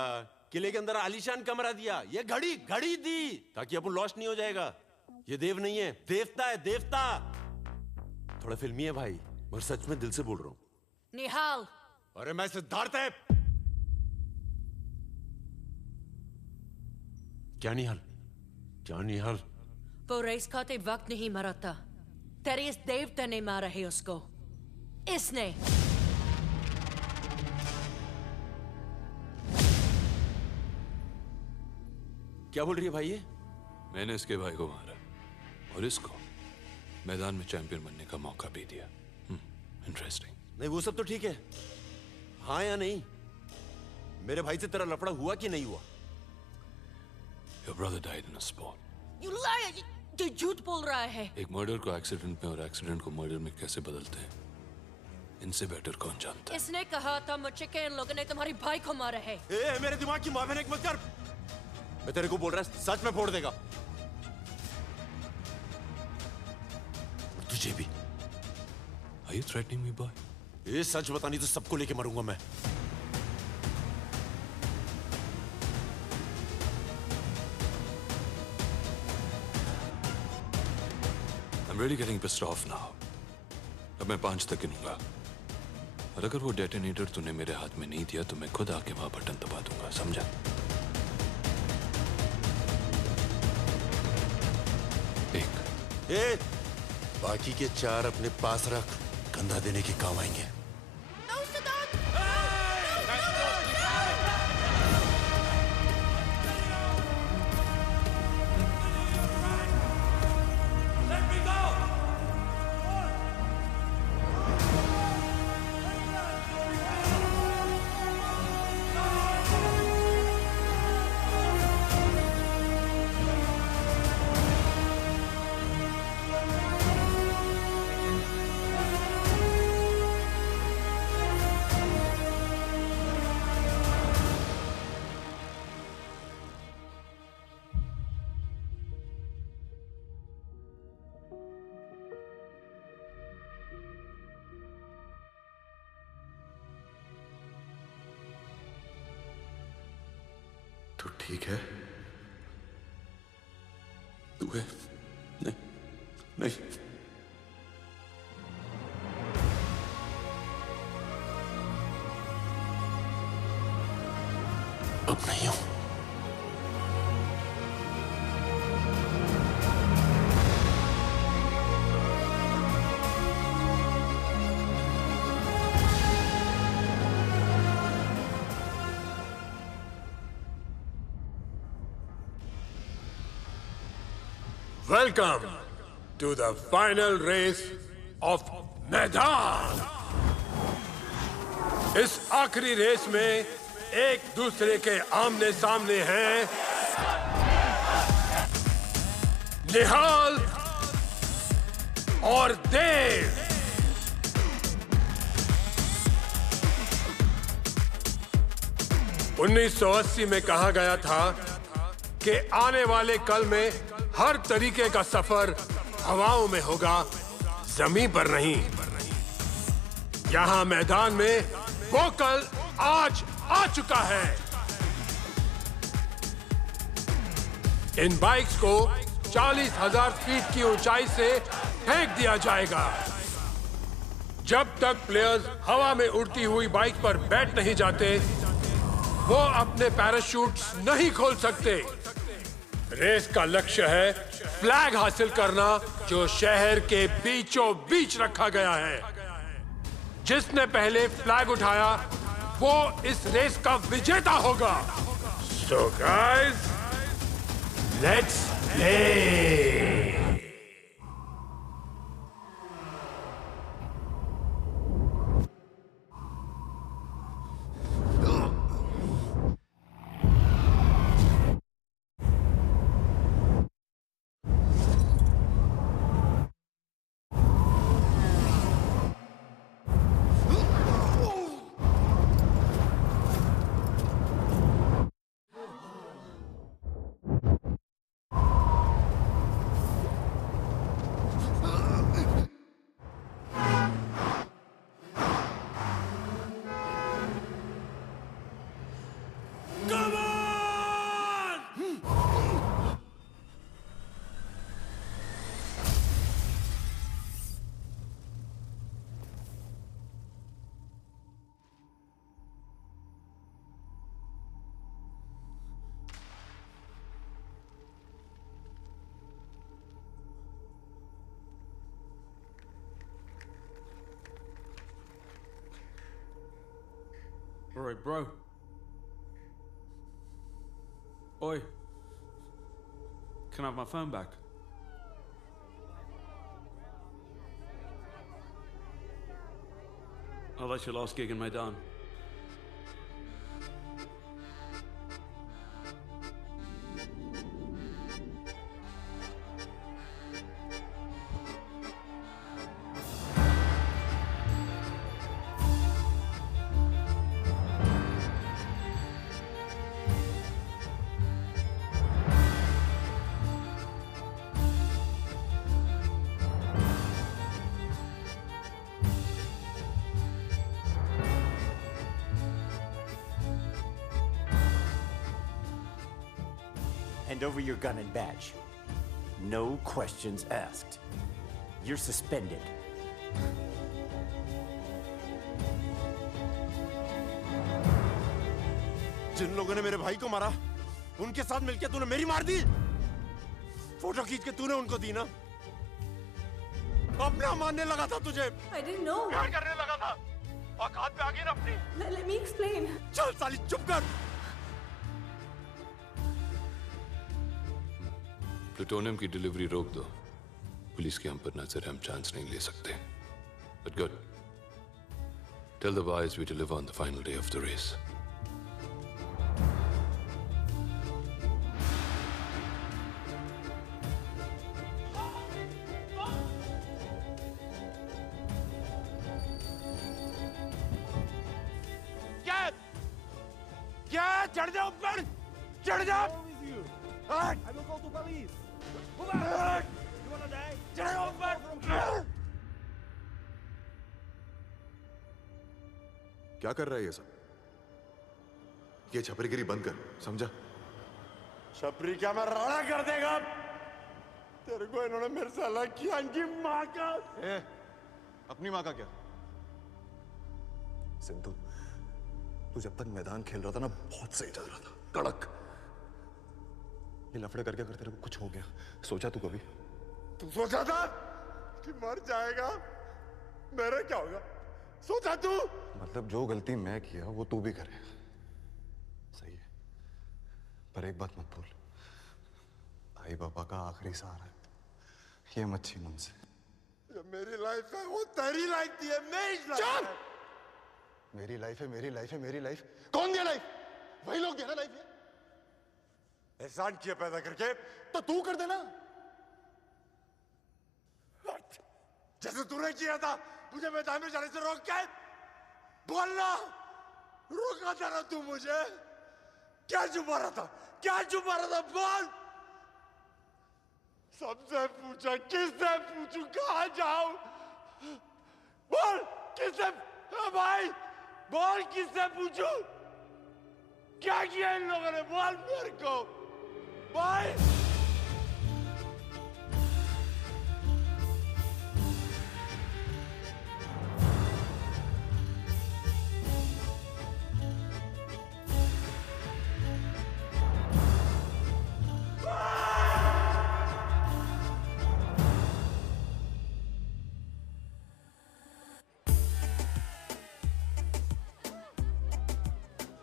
किले के अंदर आलीशान कमरा दिया, ये घड़ी दी ताकि अपन लॉस्ट नहीं हो जाएगा। ये देव नहीं है, देवता है, देवता। थोड़ा फिल्मी है भाई, मगर सच में दिल से बोल रहा हूँ। निहाल! अरे मैं सिद्धार्थ है। क्या निहाल? क्या निहाल? वो रेस खाते वक्त नहीं मरा था। तेरे इस देवता ने मारा है उसको। इसने। क्या बोल रही है भाई ये? मैंने इसके भाई को मारा और इसको मैदान में चैंपियन बनने का मौका भी दिया। इंटरेस्टिंग। नहीं वो सब तो ठीक है, हाँ या नहीं? मेरे भाई से तेरा लफड़ा हुआ कि नहीं हुआ? Your brother died in a sport. You liar! ये झूठ बोल रहा है। एक मर्डर को एक्सीडेंट में और एक्सीडेंट को मर्डर में कैसे बदलते हैं, इनसे बेटर कौन जानता है? इसने कहा था मुझे कि इन लोगों ने तुम्हारे भाई को मारा है। मेरे दिमाग की मावेनेक मत कर। मैं तेरे को बोल रहा है, सच में फोड़ देगा। और तुझे भी। Are you threatening me, boy? ये सच बता, नहीं तो सबको लेके मरूंगा मैं। I'm really getting pissed off now. अब मैं 5 तक गिनूंगा और अगर वो डेटोनेटर तूने मेरे हाथ में नहीं दिया तो मैं खुद आके वहां बटन दबा दूंगा, समझा? बाकी के 4 अपने पास रख, कंधा देने के काम आएंगे। तू ठीक है? तू है? नहीं, नहीं। अब नहीं हूं। Welcome to the final race of मैदान। इस आखिरी रेस में एक दूसरे के आमने सामने हैं निहाल और देव। उन्नीस 1980 में कहा गया था कि आने वाले कल में हर तरीके का सफर हवाओं में होगा, जमीन पर नहीं। यहां मैदान में वो कल आज आ चुका है। इन बाइक्स को 40,000 फीट की ऊंचाई से फेंक दिया जाएगा। जब तक प्लेयर्स हवा में उड़ती हुई बाइक पर बैठ नहीं जाते, वो अपने पैराशूट्स नहीं खोल सकते। रेस का लक्ष्य है फ्लैग हासिल करना, जो शहर के बीचों बीच रखा गया है। जिसने पहले फ्लैग उठाया वो इस रेस का विजेता होगा। So guys, let's play! All right, bro. Oi. Can I have my phone back? Oh, that's your last gig in Maidan. Hand over your gun and badge. No questions asked. You're suspended. जिन लोगों ने मेरे भाई को मारा, उनके साथ मिलकर तूने मेरी मार दी। फोटो खींच के तूने उनको दी ना। अपना मानने लगा था तुझे। I didn't know. प्यार करने लगा था। औकात पे आ गई ना अपनी। Let me explain. चल साली चुप कर। प्लूटोनियम की डिलीवरी रोक दो। पुलिस की हम पर नजर है, हम चांस नहीं ले सकते। But good. Tell the boys we deliver on the final day of the race. क्या? चढ़ जाओ ऊपर! चढ़ जाओ! I will call to police. Move out! You wanna die? चढ़ो ऊपर! क्या कर रहा है ये सब? ये छपरीगिरी बंद कर, समझा? छपरी क्या मैं राणा कर देगा? तेरे को इन्होंने मेरे से अलग किया, इनकी माँ का। अपनी माँ का क्या? सिद्धू, तू जब तक मैदान खेल रहा था ना, बहुत सही चल रहा था, कड़क। ये लफड़े करके अगर तेरे को कुछ हो गया, सोचा तू कभी? तू सोचा था कि मर जाएगा? मेरा क्या होगा? सोचा तू? मतलब जो गलती मैं किया वो तू भी करे। सही है, पर एक बात मत भूल, भाई बाबा का आखिरी सहारा है, ये मत छीन उनसे। ये मेरी लाइफ है, वो तेरी लाइफ थी, मेरी लाइफ है। मेरी लाइफ है, मेरी लाइफ है, मेरी लाइफ। कौन दिया लाइफ? वही लोग दिया ना लाइफ। एहसान किया पैदा करके, तो तू कर देना। जैसे तूने किया था, मुझे मैदान में जाने से रोक के। बोलना, रोका था ना तू मुझे? क्या छुपा रहा था? क्या छुपा रहा था? बोल। सबसे पूछा, किससे पूछूं, कहाँ जाऊं? बोल, किससे? भाई, बोल, किससे पूछूं? क्या किया इन लोगों ने? बोल मेरे को, भाई।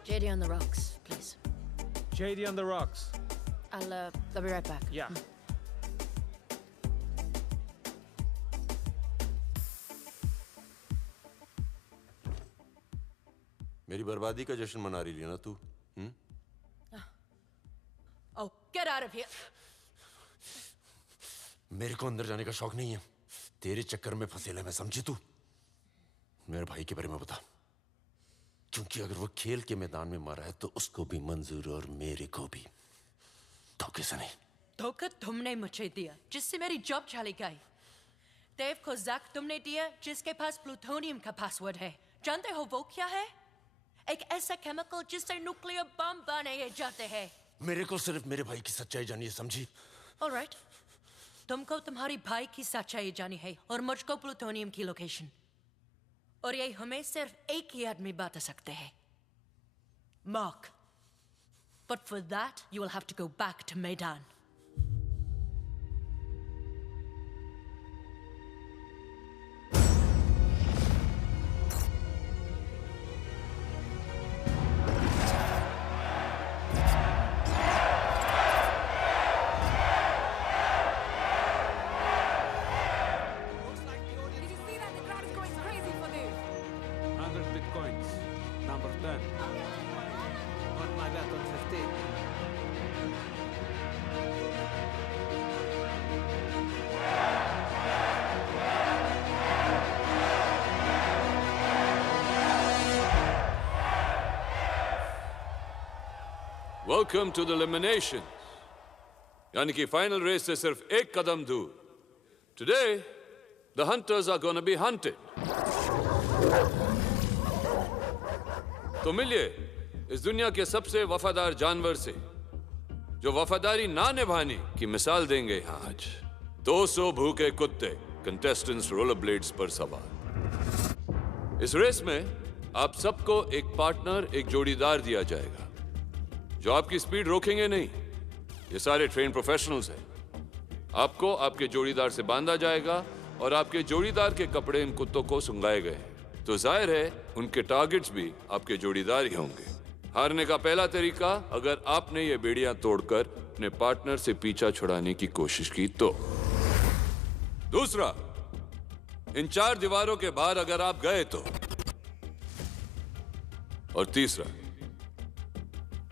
JD on the rocks, please. JD on the rocks. I'll be right back. Yeah. मेरी बर्बादी का जश्न मना रही है ना तू? Oh, get out of here! मेरे को अंदर जाने का शौक नहीं है। तेरे चक्कर में फंसेला मैं, समझी तू? मेरे भाई के बारे में बता, क्योंकि अगर वो खेल के मैदान में मारा है तो उसको भी मंजूर और मेरे को भी। धोखे से नहीं। धोखा तुमने मुझे दिया, जिससे मेरी जॉब चली गई। देव को जैक तुमने दिया, जिसके पास प्लूटोनियम का पासवर्ड है। जानते हो वो क्या है? एक ऐसा केमिकल जिससे न्यूक्लियर बम बनाए जाते हैं। मेरे को सिर्फ मेरे भाई की सच्चाई जानी है, समझी? Alright. तुमको तुम्हारी भाई की सच्चाई जानी है और मुझको प्लूटोनियम की लोकेशन। और ये हमें सिर्फ एक ही आदमी बता सकते हैं, Mark. But for that, you will have to go back to Maidan. Welcome to the elimination, यानी कि फाइनल रेस से सिर्फ एक कदम दूर। Today the hunters are gonna be hunted. तो मिलिए इस दुनिया के सबसे वफादार जानवर से, जो वफादारी ना निभाने की मिसाल देंगे यहाँ आज। 200 भूखे कुत्ते, कंटेस्टेंट्स रोलर ब्लेड्स पर सवार। इस रेस में आप सबको एक पार्टनर, एक जोड़ीदार दिया जाएगा, जो आपकी स्पीड रोकेंगे नहीं। ये सारे ट्रेन प्रोफेशनल्स हैं। आपको आपके जोड़ीदार से बांधा जाएगा और आपके जोड़ीदार के कपड़े इन कुत्तों को सुंघाए गए हैं। तो जाहिर है उनके टारगेट्स भी आपके जोड़ीदार ही होंगे। हारने का पहला तरीका, अगर आपने ये बेड़ियां तोड़कर अपने पार्टनर से पीछा छुड़ाने की कोशिश की तो। दूसरा, इन 4 दीवारों के बाहर अगर आप गए तो। और तीसरा,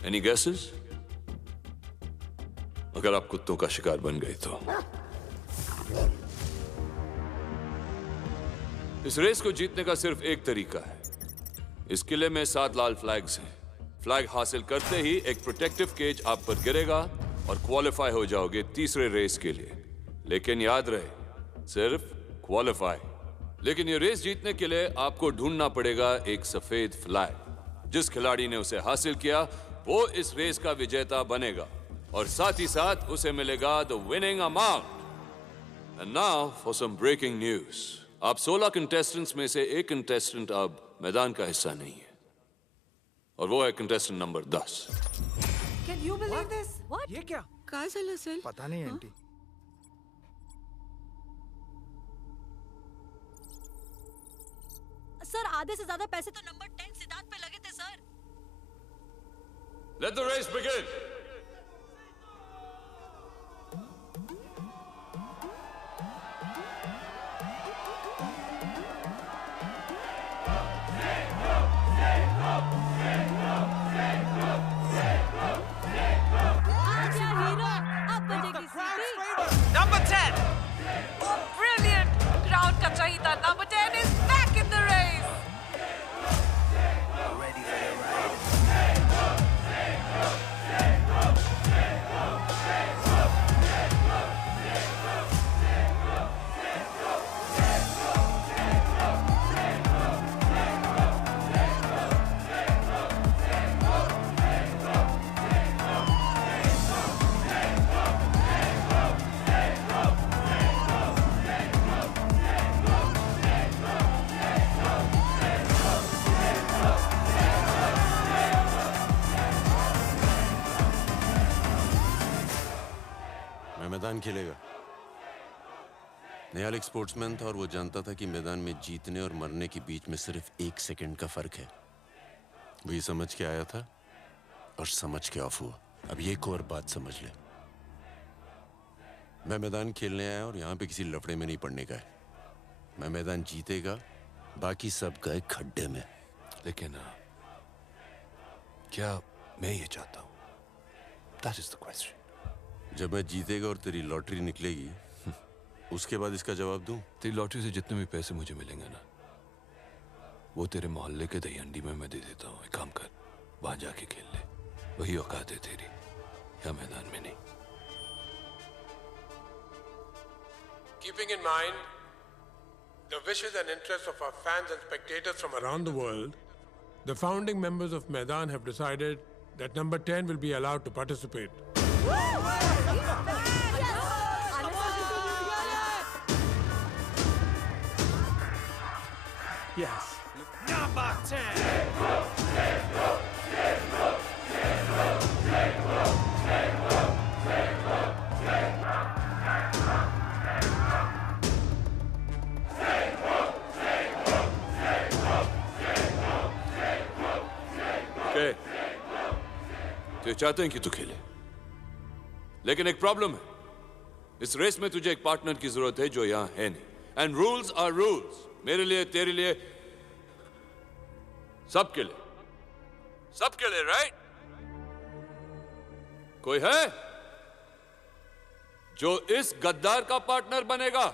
एनी गेसेस? अगर आप कुत्तों का शिकार बन गए तो। इस रेस को जीतने का सिर्फ एक तरीका है। इस किले में 7 लाल फ्लैग्स हैं। फ्लैग हासिल करते ही एक प्रोटेक्टिव केज आप पर गिरेगा और क्वालिफाई हो जाओगे तीसरे रेस के लिए। लेकिन याद रहे, सिर्फ क्वालिफाई। लेकिन ये रेस जीतने के लिए आपको ढूंढना पड़ेगा एक सफेद फ्लैग। जिस खिलाड़ी ने उसे हासिल किया वो इस रेस का विजेता बनेगा और साथ ही साथ उसे मिलेगा the winning amount. And now for some breaking news. आप 16 कंटेस्टेंट्स में से एक कंटेस्टेंट अब मैदान का हिस्सा नहीं है, और वो है contestant number 10। Can you believe this? What? ये क्या? काय झालं असेल? पता नहीं आंटी। सर आधे से ज्यादा पैसे तो नंबर 10 सिद्धार्थ पे लगे थे sir. Let the race begin. Number 10. Oh, brilliant! Crowd ka chahita. Number 10 is back in the race. Ready for the ride? मैदान खेलेगा। निहाल एक स्पोर्ट्समैन था और वो जानता था कि मैदान में जीतने और मरने के बीच में सिर्फ 1 सेकंड का फर्क है। वो ये समझ के आया था और समझ के ऑफ हुआ। अब ये एक और बात समझ ले, मैं मैदान खेलने आया और यहाँ पे किसी लफड़े में नहीं पड़ने का है। मैं मैदान जीतेगा, बाकी सब गए खड्डे में। लेकिन क्या मैं ये चाहता हूँ? That is the question. जब मैं जीतेगा और तेरी लॉटरी निकलेगी, उसके बाद इसका जवाब दूं? तेरी लॉटरी से जितने भी पैसे मुझे मिलेंगे ना, वो तेरे मोहल्ले के दही हंडी में मैं दे देता हूँ। एक काम कर, वहां जाके खेल ले। वही औकात है तेरी, या मैदान में नहीं। Keeping in mind the wishes and interests of our fans and spectators from around the world, the founding members of Maidan have decided that number 10 will be allowed to participate. Yes. Number 10. Okay. तो ये चाहते हैं कि तू खेले, लेकिन एक problem है। इस रेस में तुझे एक पार्टनर की जरूरत है जो यहां है नहीं। एंड रूल्स आर रूल्स, मेरे लिए, तेरे लिए, सबके लिए, सबके लिए, राइट? कोई है जो इस गद्दार का पार्टनर बनेगा?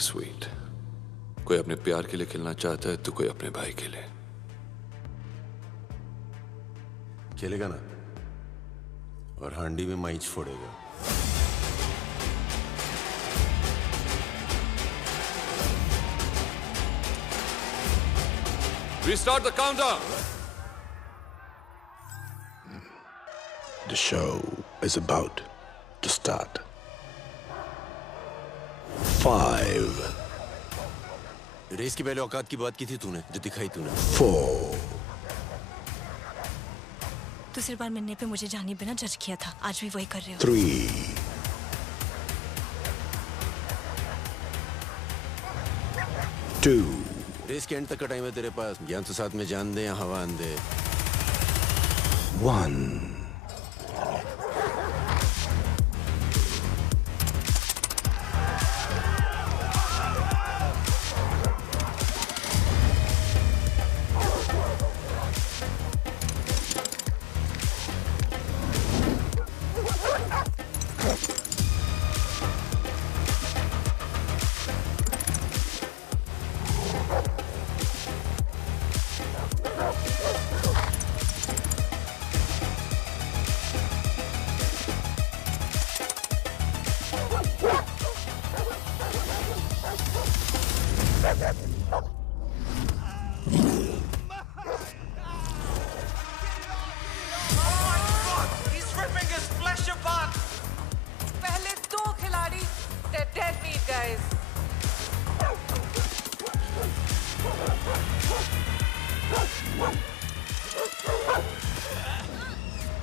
स्वीट। कोई अपने प्यार के लिए खेलना चाहता है तो कोई अपने भाई के लिए। खेलेगा ना, और हांडी में माइच फोड़ेगा। Restart the countdown. The show is about to start. 5, race की पहले औकात की बात की थी तूने, जो दिखाई तूने। 4, दूसरी बार मिलने पे मुझे जाने बिना जज किया था, आज भी वही कर रहे हो। 3, 2, रेस के एंड तक का टाइम है तेरे पास। ज्ञान तो साथ में जान दे या हवा आन दे। 1. He's ripping his flesh apart. पहले दो खिलाड़ी, they're dead meat guys.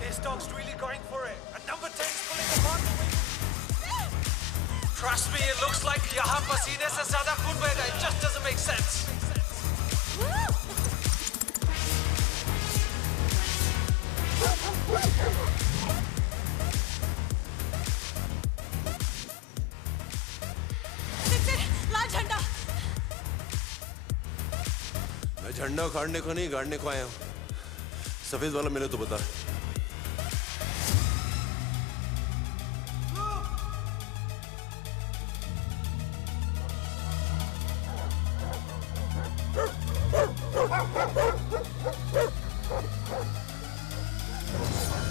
This dog's really going for it. And number 10 is pulling apart the wing. Trust me, it looks like यहाँ पसीने से ज़्यादा खून बह रहा है. It just doesn't make sense. लाल झंडा। मैं झंडा उखाड़ने को नहीं, गाड़ने को आया हूँ। सफेद वाला मिले तो बता।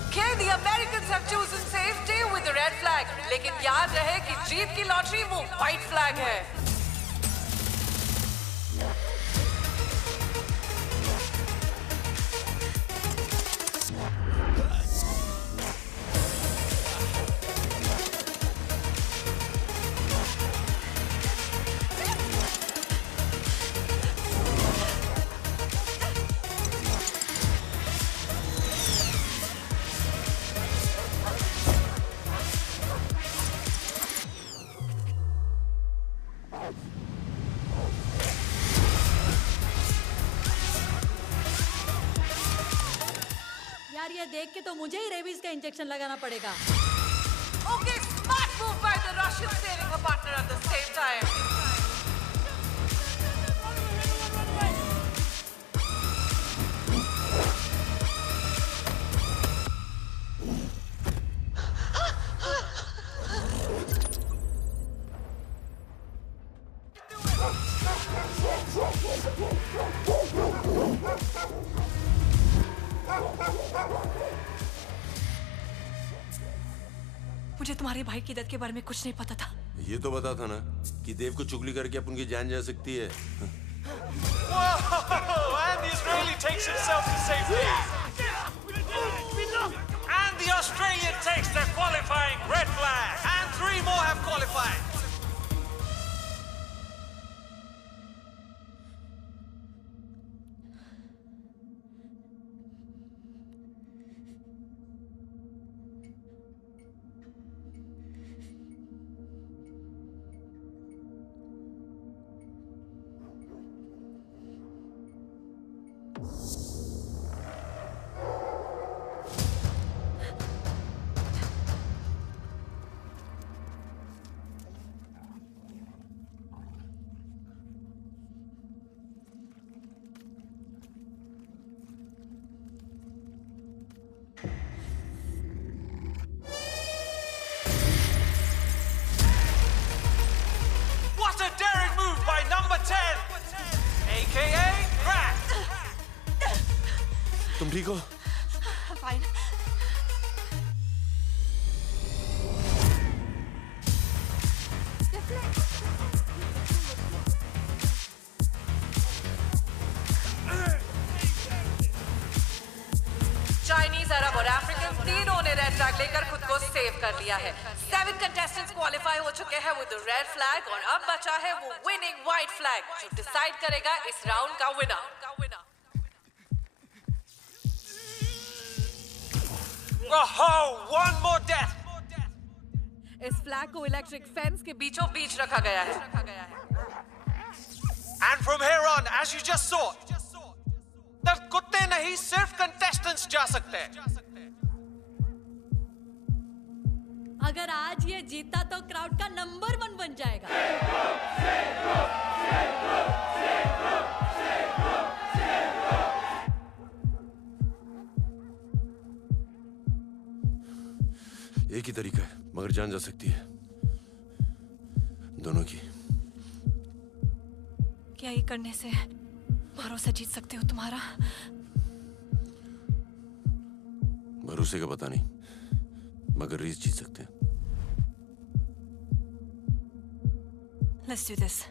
Okay, the Americans have chosen safety with the red flag. लेकिन याद रहे कि जीत की लॉटरी वो व्हाइट फ्लैग है। यार ये देख के तो मुझे ही रेबीज का इंजेक्शन लगाना पड़ेगा। Okay, smart move by the Russian saving her partner at the same time. मुझे तुम्हारे भाई की डेथ के बारे में कुछ नहीं पता था। ये तो बता था ना कि देव को चुगली करके अपन की जान जा सकती है। Whoa! And the Israeli takes himself to safety. And the Australian takes the qualifying red flag. And 3 more have qualified. तुम ठीक हो? फाइन। चाइनीज, अरब और अफ्रीकन तीनों ने रेड फ्लैग लेकर खुद को सेव कर लिया है। 7 कंटेस्टेंट्स क्वालिफाई हो चुके हैं विद रेड फ्लैग और अब बचा है वो विनिंग व्हाइट फ्लैग जो डिसाइड करेगा इस राउंड का विनर। One more death. इस फ्लैग को इलेक्ट्रिक फेंस के बीचों बीच रखा गया है। And from here on, as you just saw, that कुत्ते नहीं सिर्फ contestants जा सकते हैं। अगर आज ये जीता तो क्राउड का नंबर 1 बन जाएगा। एक ही तरीका है, मगर जान जा सकती है दोनों की। क्या ये करने से भरोसा जीत सकते हो तुम्हारा? भरोसे का पता नहीं, मगर रीस जीत सकते हैं। Let's do this.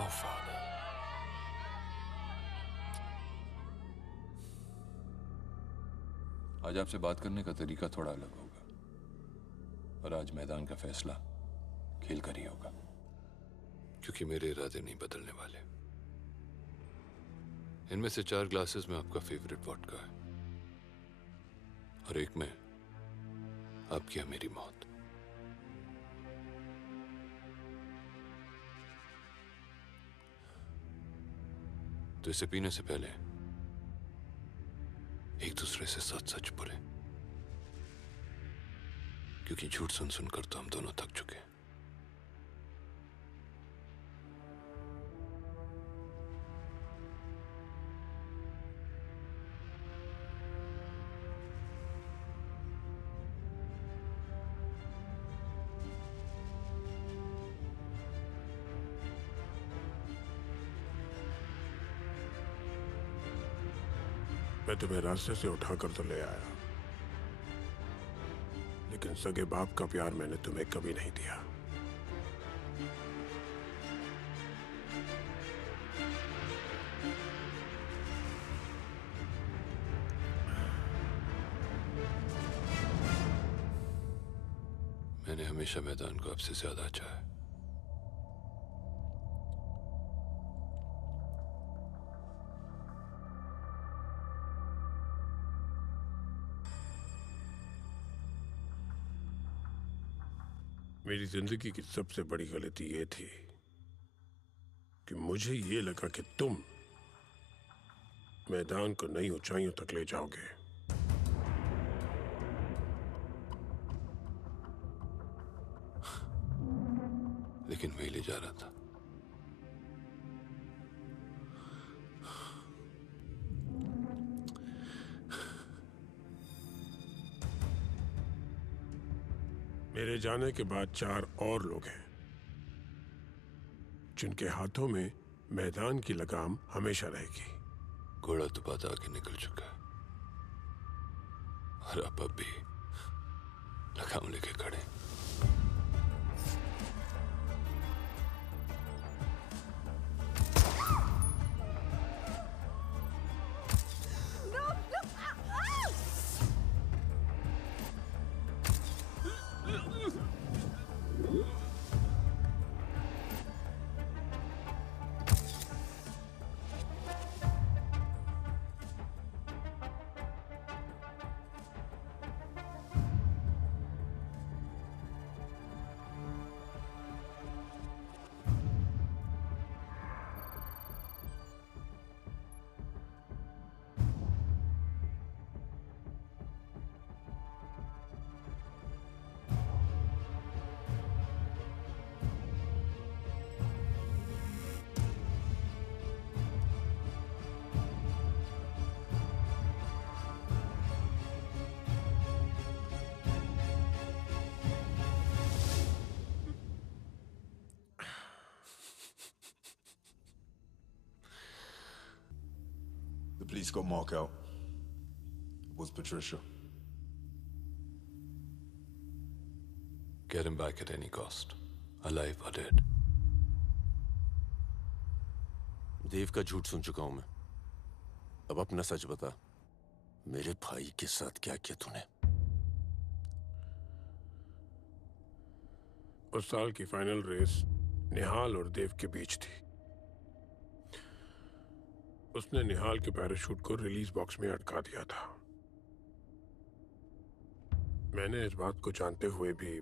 Oh, Father. आज आपसे बात करने का तरीका थोड़ा अलग होगा, और आज मैदान का फैसला खेल कर ही होगा। क्योंकि मेरे इरादे नहीं बदलने वाले। इनमें से 4 ग्लासेस में आपका फेवरेट वोडका है और एक में आपकी या मेरी मौत। तो इसे पीने से पहले एक दूसरे से सच बोले, क्योंकि झूठ सुन सुनकर तो हम दोनों थक चुके हैं। मैं तुम्हें रास्ते से उठाकर तो ले आया, लेकिन सगे बाप का प्यार मैंने तुम्हें कभी नहीं दिया। मैंने हमेशा मैदान को आपसे ज्यादा चाहा है। मेरी जिंदगी की सबसे बड़ी गलती ये थी कि मुझे ये लगा कि तुम मैदान को नई ऊंचाइयों तक ले जाओगे। लेकिन वही ले जा रहा था। मेरे जाने के बाद 4 और लोग हैं जिनके हाथों में मैदान की लगाम हमेशा रहेगी। घोड़ा तो बात आगे निकल चुका है और आप अब भी लगाम लेके खड़े। The police got Mark out. It was Patricia. Get him back at any cost, alive or dead. देव का झूठ सुन चुका हूं मैं। अब अपना सच बता, मेरे भाई के साथ क्या किया तूने? उस साल की फाइनल रेस निहाल और देव के बीच थी। उसने निहाल के पैराशूट को रिलीज बॉक्स में अटका दिया था। मैंने इस बात को जानते हुए भी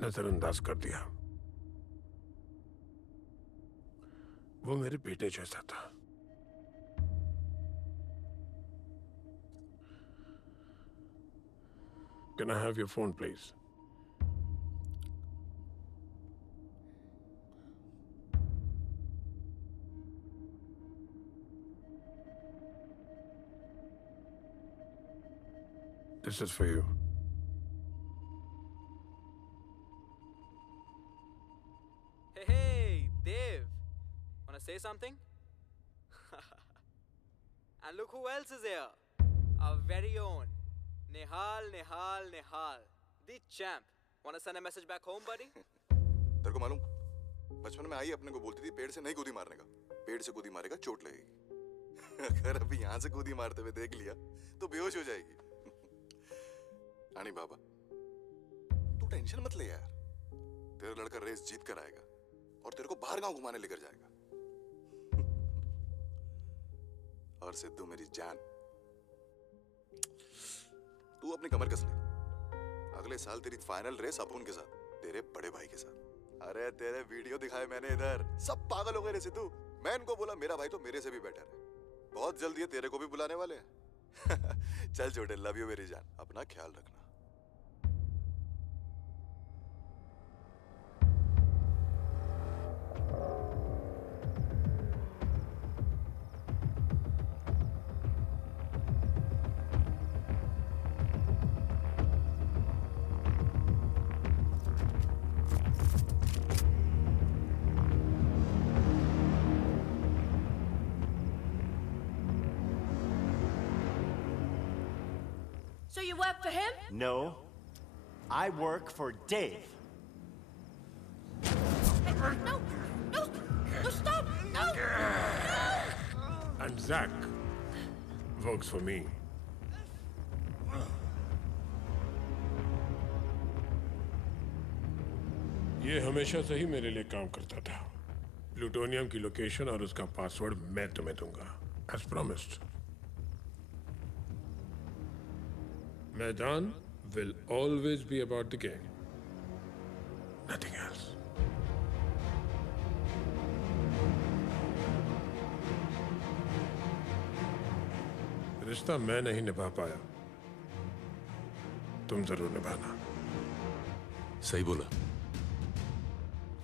नजरअंदाज कर दिया। वो मेरे बेटे जैसा था। Can I have your phone, please? This is for you. Hey, Dev. Wanna say something? And look who else is here. Our very own Nihal, the champ. Wanna send a message back home, buddy? तेरे को मालूम, बचपन में आई अपने को बोलती थी पेड़ से नहीं कूदी मारने का, पेड़ से कूदी मारेगा चोट लगेगी। अगर अभी यहाँ से कूदी मारते हुए देख लिया तो बेहोश हो जाएगी। आनी बाबा, तू टेंशन मत ले यार, तेरा लड़का रेस जीत कर आएगा और तेरे को बाहर गांव घुमाने लेकर जाएगा। और सिद्धू मेरी जान, तू अपनी कमर कस ले। अगले साल तेरी फाइनल रेस अपुन के साथ, तेरे बड़े भाई के साथ। अरे तेरे वीडियो दिखाए मैंने इधर, सब पागल हो गए रे सिद्धू। मैं इनको बोला मेरा भाई तो मेरे से भी बेटर है। बहुत जल्दी ये तेरे को भी बुलाने वाले हैं। चल छोटे, लव यू मेरी जान, अपना ख्याल रखना। So you work for him? No, I work for Dave. No, stop! No! And Zach works for me. ये हमेशा से ही मेरे लिए काम करता था। प्लूटोनियम की लोकेशन और उसका पासवर्ड मैं तुम्हें दूंगा, as promised. Maidan will always be about the game. Nothing else. रिश्ता मैं नहीं निभा पाया, तुम जरूर निभाना। सही बोला।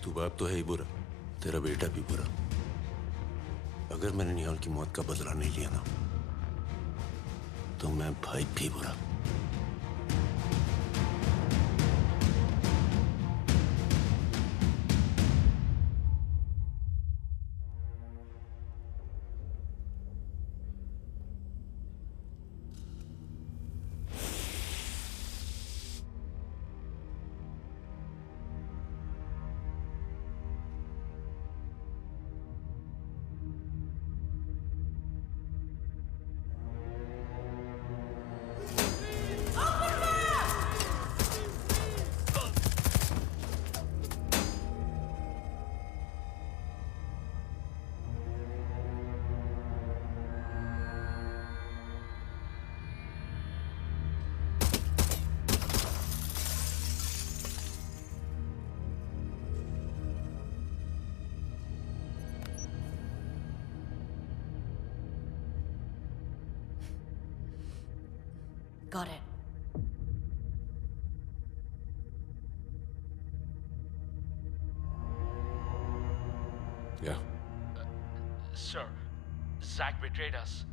तू बाप तो है ही बुरा, तेरा बेटा भी बुरा। अगर मैंने निहाल की मौत का बदला नहीं लिया ना, तो मैं भाई भी बुरा। Got it. Yeah. Sir, Zach betrayed us.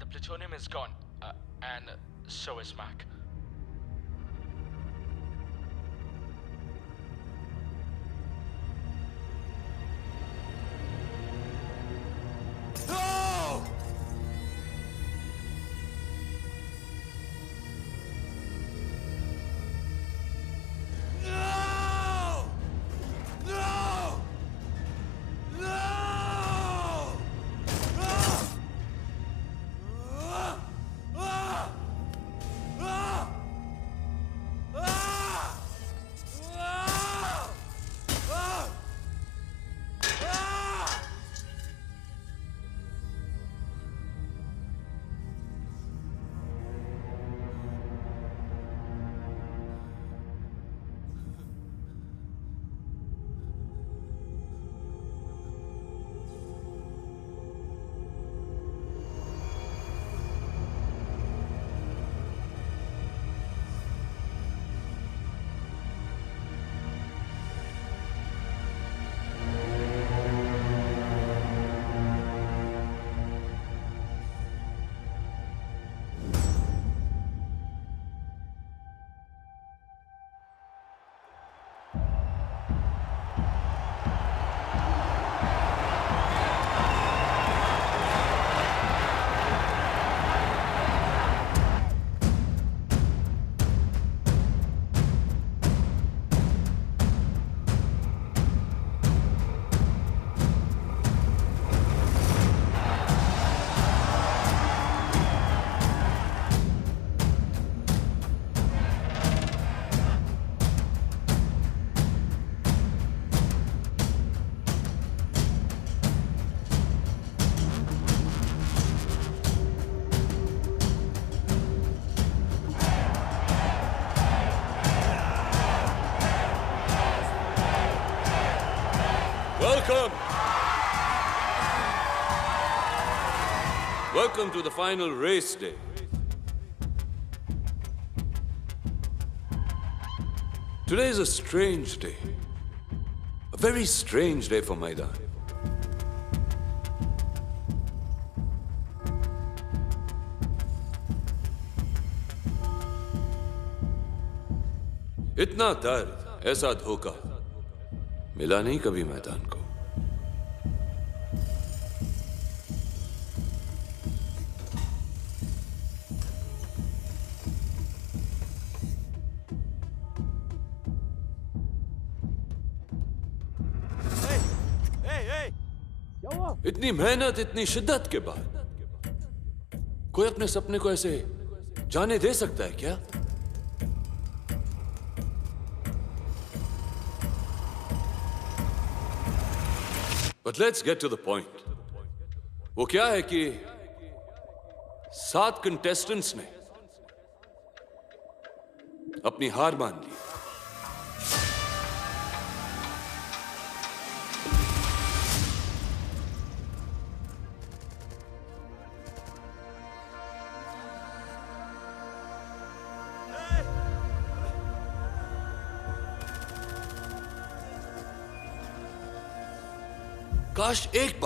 The plutonium is gone, and so is Mac. No! No! No! No! Welcome! Welcome to the final race day. Today is a strange day. A very strange day for Maidan. इतना दर्द, ऐसा धोखा मिला नहीं कभी मैदान को। इतनी मेहनत, इतनी शिद्दत के बाद कोई अपने सपने को ऐसे जाने दे सकता है क्या? But let's get to the point. वो क्या है कि 7 कंटेस्टेंट्स ने अपनी हार मान ली। काश एक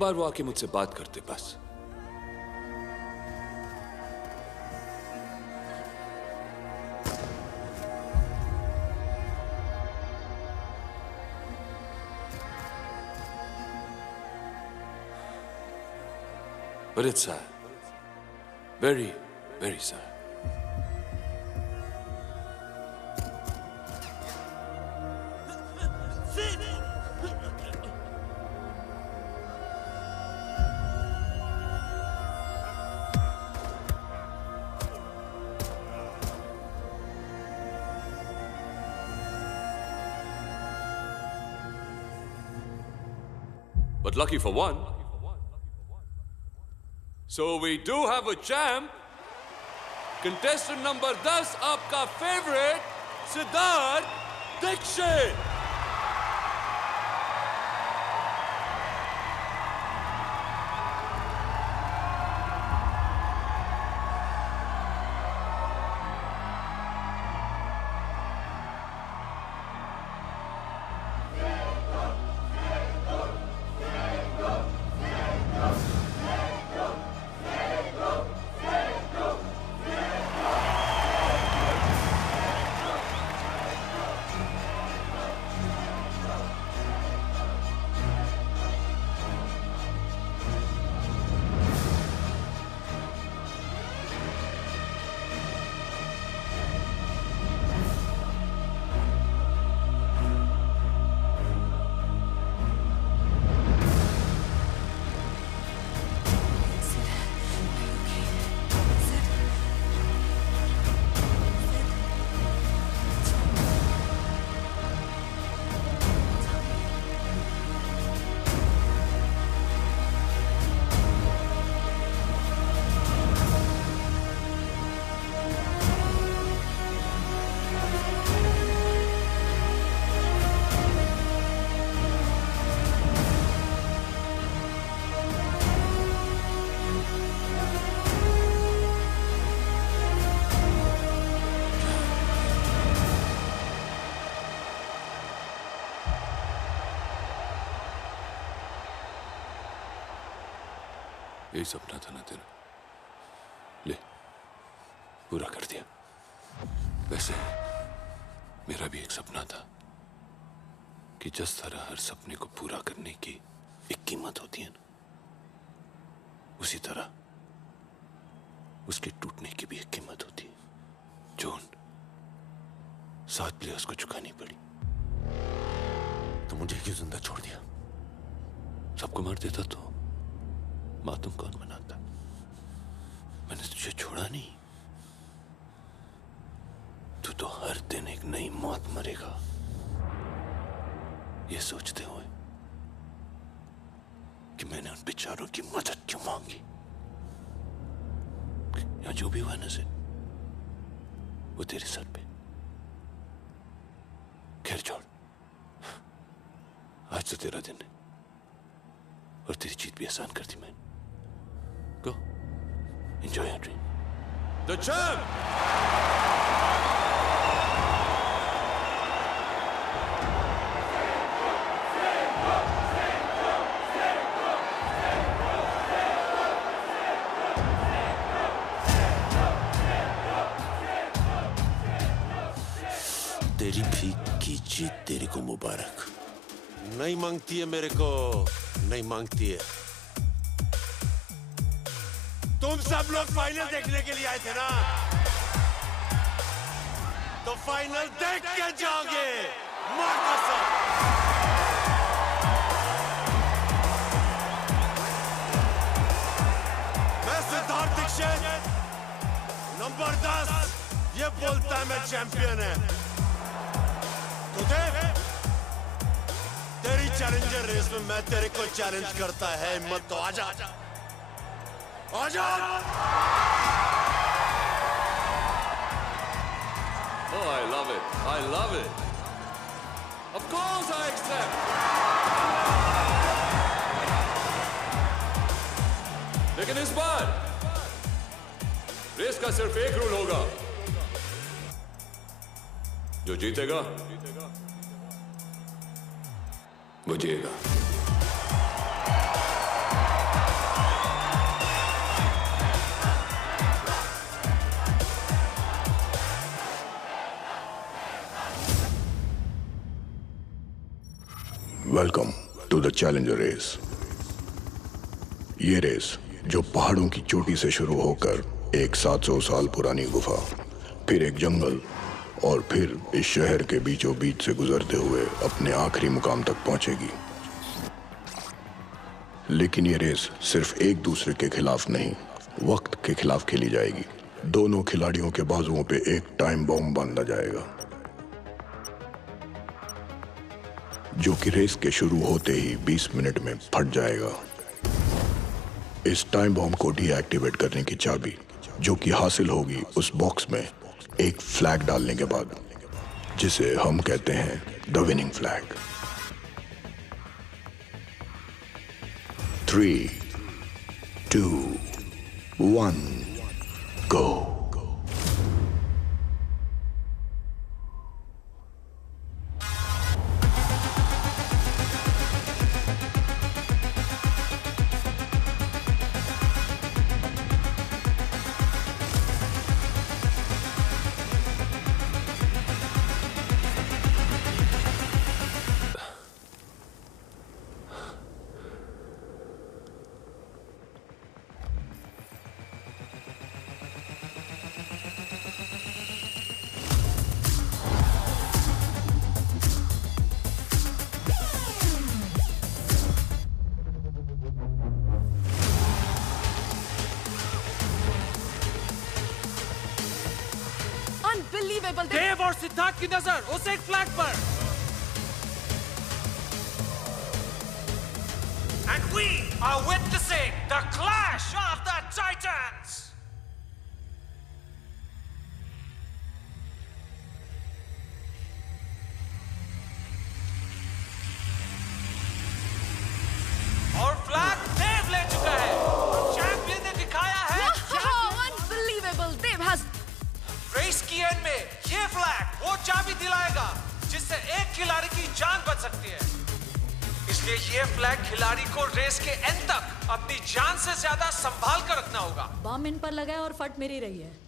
बार वो आके मुझसे बात करते बस। But it's sad. Very, very sad. But lucky for one, so we do have a champ. Contestant number 10, आपका favorite, Siddharth Dixit. यही सपना था ना तेरा, ले पूरा कर दिया। वैसे मेरा भी एक सपना था कि जिस तरह हर सपने को पूरा करने की एक कीमत होती है ना, उसी तरह उसके टूटने की भी एक कीमत होती है जो उन 7 प्लेयर्स को चुकानी पड़ी। तो मुझे क्यों जिंदा छोड़ दिया? सबको मार देता तो मातूम कौन मनाता? मैंने तुझे छोड़ा नहीं। तू तो हर दिन एक नई मौत मरेगा, ये सोचते हुए कि मैंने उन बेचारों की मदद क्यों मांगी। या जो भी हुआ ना से वो तेरे सर पे। खैर छोड़, आज तो तेरा दिन है और तेरी जीत भी आसान कर दी मैंने। Go. Enjoy your dream. The champ! तेरी भीख की जीत तेरे को मुबारक। नहीं मांगती है मेरे को, नहीं मांगती है। तुम सब लोग फाइनल देखने के लिए आए थे ना, तो फाइनल देख के जाओगे। मार कसम। मैं सिद्धार्थ दीक्षित, नंबर 10, ये बोलता है मैं चैंपियन है। तो देख, तेरी चैलेंजर रेस में मैं तेरे को चैलेंज करता है। हिम्मत तो आजा, आजा। Oh, I love it. I love it. Of course I accept. लेकिन इस बार रेस का सिर्फ एक रूल होगा, जो जीतेगा बुझिएगा। Welcome to the challenger race. ये रेस जो पहाड़ों की चोटी से शुरू होकर एक 700 साल पुरानी गुफा, फिर एक जंगल और फिर इस शहर के बीचों बीच से गुजरते हुए अपने आखिरी मुकाम तक पहुंचेगी। लेकिन ये रेस सिर्फ एक दूसरे के खिलाफ नहीं, वक्त के खिलाफ खेली जाएगी। दोनों खिलाड़ियों के बाजुओं पे एक टाइम बॉम्ब बांधा जाएगा, जो कि रेस के शुरू होते ही 20 मिनट में फट जाएगा। इस टाइम बॉम्ब को डीएक्टिवेट करने की चाबी, जो कि हासिल होगी उस बॉक्स में एक फ्लैग डालने के बाद, जिसे हम कहते हैं द विनिंग फ्लैग। 3, 2, 1, go। देव और सिद्धार्थ की नजर उस एक फ्लैग पर। And we are witnessing the clash of the titans. और फ्लैग देव ले चुका है। चैंपियन ने दिखाया है। Unbelievable! Dev has रेस की एंड में ये फ्लैग वो चाबी दिलाएगा जिससे एक खिलाड़ी की जान बच सकती है। इसलिए ये फ्लैग खिलाड़ी को रेस के एंड तक अपनी जान से ज्यादा संभाल कर रखना होगा। बम इन पर लगा है और फट मेरी रही है।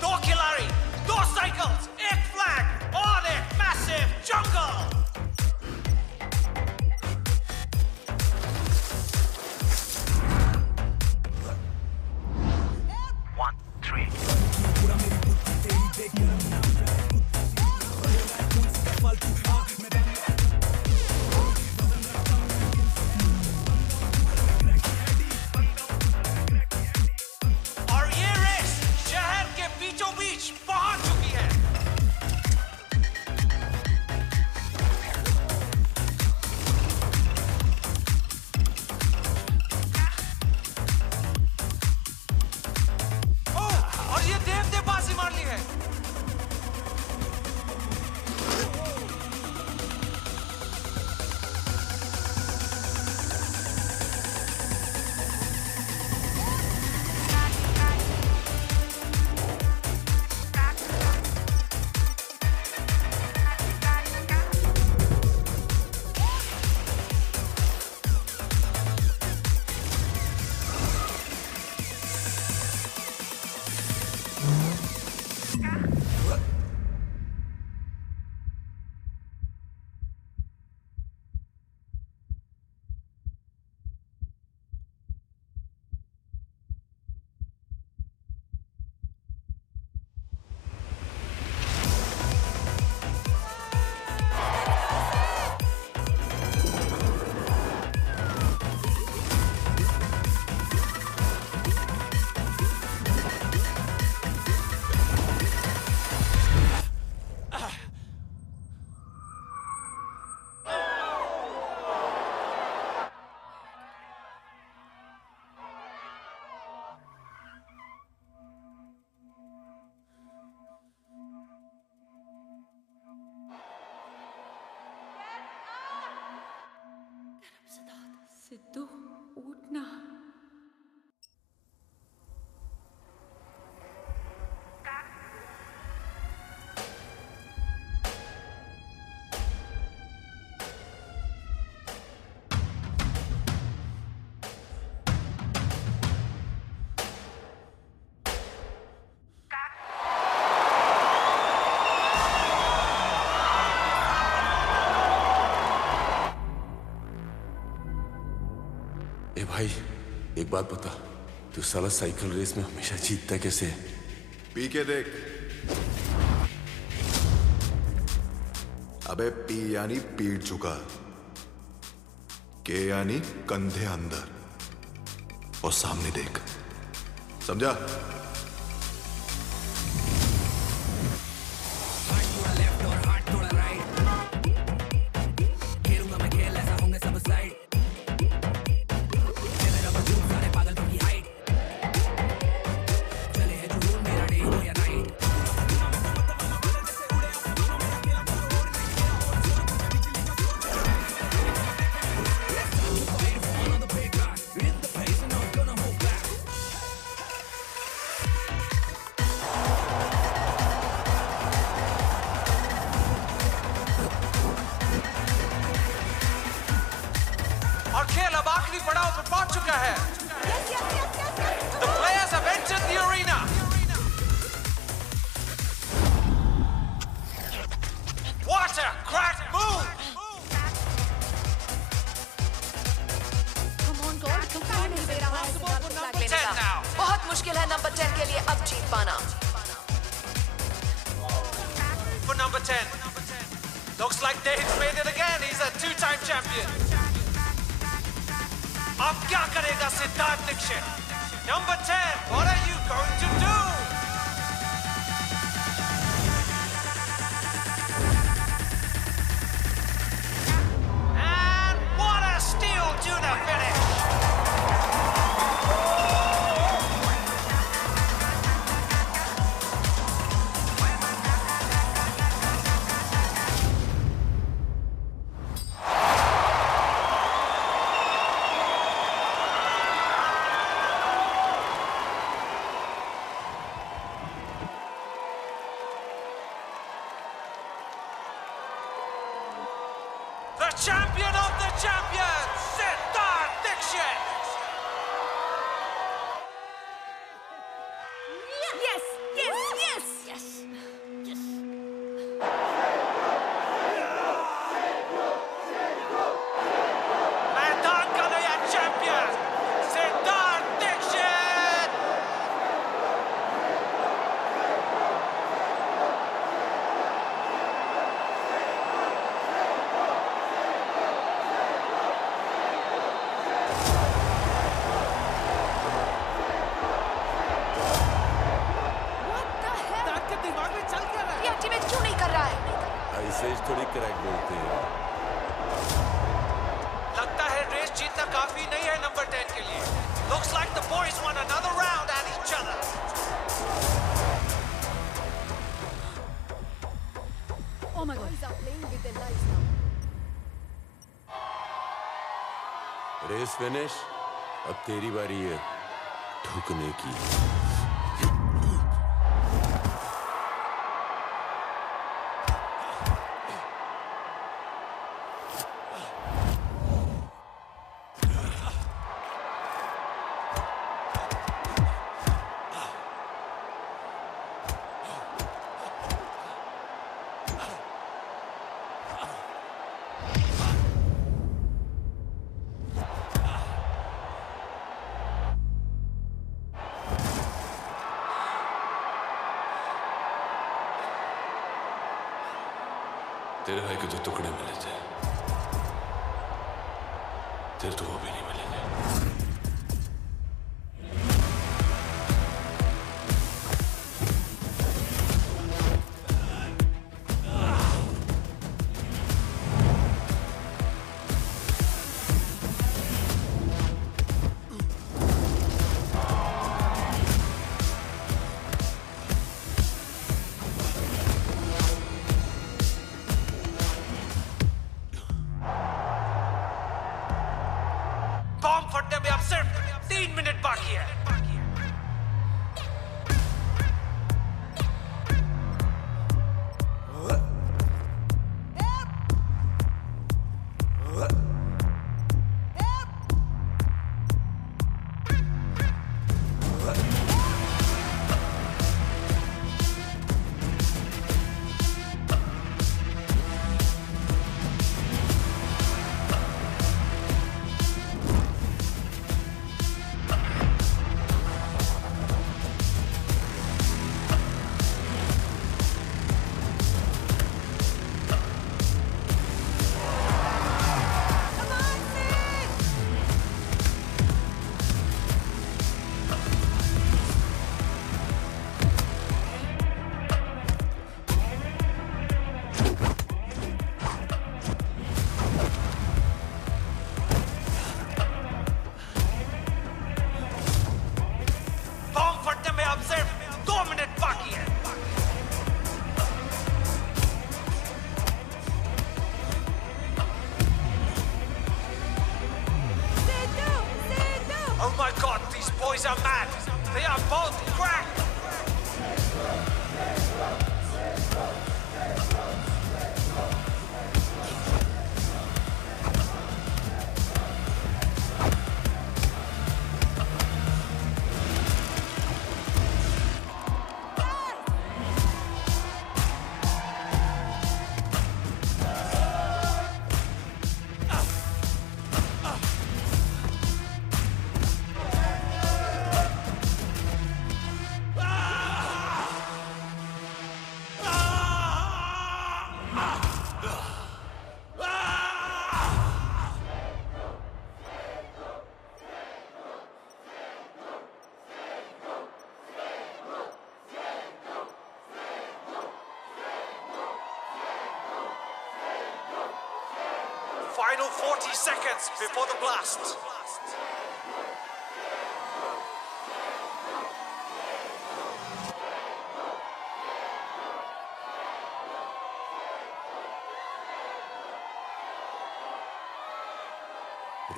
दो खिलाड़ी, दो साइकिल्स, एक फ्लैग और एक मैसिव जंगल। और ये रेस शहर के बीचों बीच पहुंच चुकी है। ओह, और ये देव ने बाजी मार ली है। भाई एक बात बता, तू साला साइकिल रेस में हमेशा जीतता कैसे है? पी के देख। अबे पी यानी पीठ झुका, के यानी कंधे अंदर और सामने देख, समझा? और खेल अब आखिरी पड़ाव पर पहुंच चुका है। The players have entered the arena. What a crack move! बहुत मुश्किल है नंबर 10 के लिए अब जीत पाना। For number 10, looks like Dave's made it again. He's a two-time champion. अब क्या करेगा Siddharth Dixit? Number 10, what are you going to do? And what a steal to the finish! The champion of the champions, Siddharth Dixit! Yes, yes, yes, yes. मैदान का नया champion, Siddharth Dixit! Deactivate क्यों नहीं कर रहा है? ऐसे ही थोड़ी क्रैक बोलते हैं। लगता है रेस जीतना काफी नहीं है नंबर 10 के लिए। Looks like the boys want another round at each other. Oh my God. Boys are playing with their lives now. Race finish, अब तेरी बारी है ठुकने की। तेरे भाई को जो टुकड़े मिले थे, तेरे तो वो भी नहीं मिलेंगे। Final 40 seconds before the blast.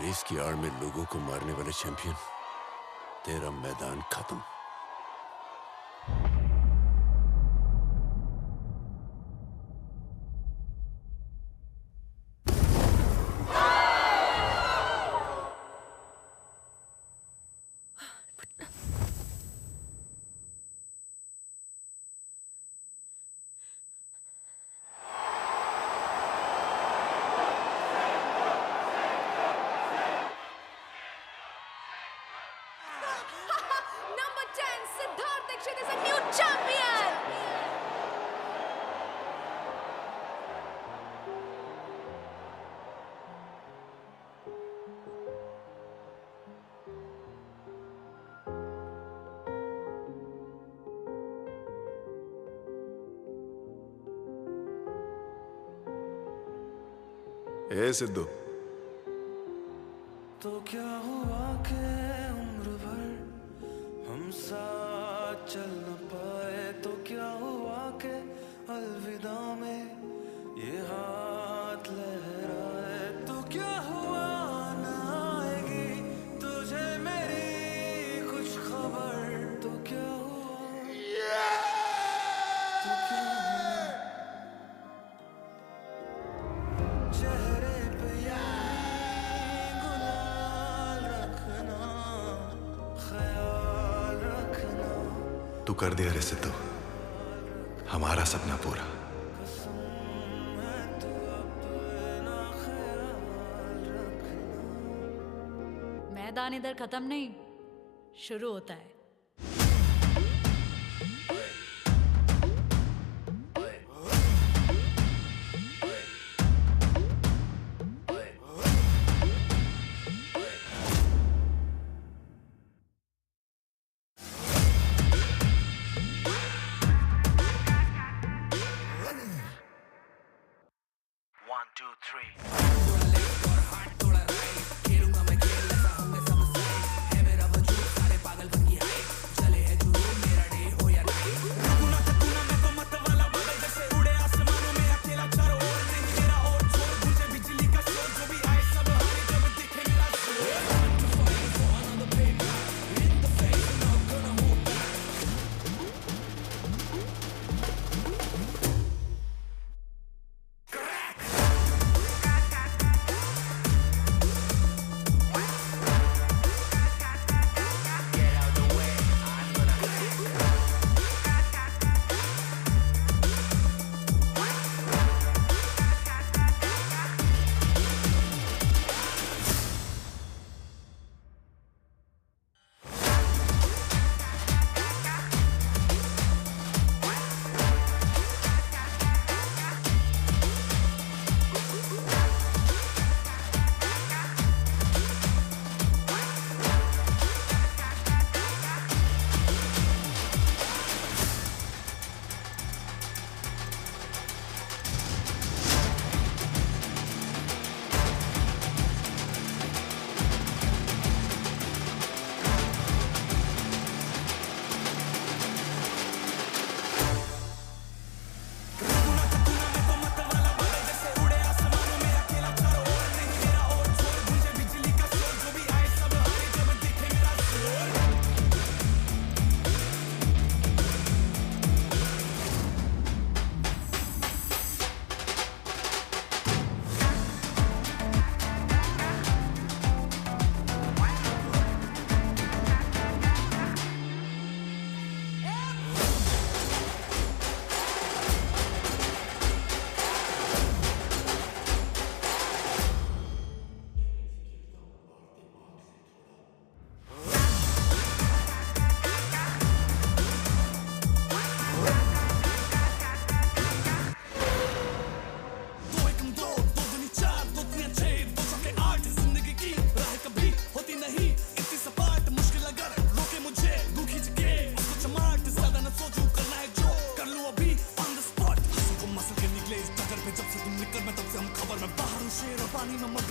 Race की आड़ में लोगों को मारने वाले चैंपियन, तेरा मैदान खत्म। Number 10, Siddharth Dixit is a new champion! ए सिद्धू, तो क्या हुआ के उम्र भर हम साथ चल न पाए, तो क्या हुआ के अलविदा में ये हाथ लहराए, तो क्या हुआ न आएगी तुझे मेरी कुछ खबर, तो क्या हुआ तो क्या हुआ चेहरे पे तू कर दिया रे सिद्धू हमारा सपना पूरा। मैदान इधर खत्म नहीं, शुरू होता है।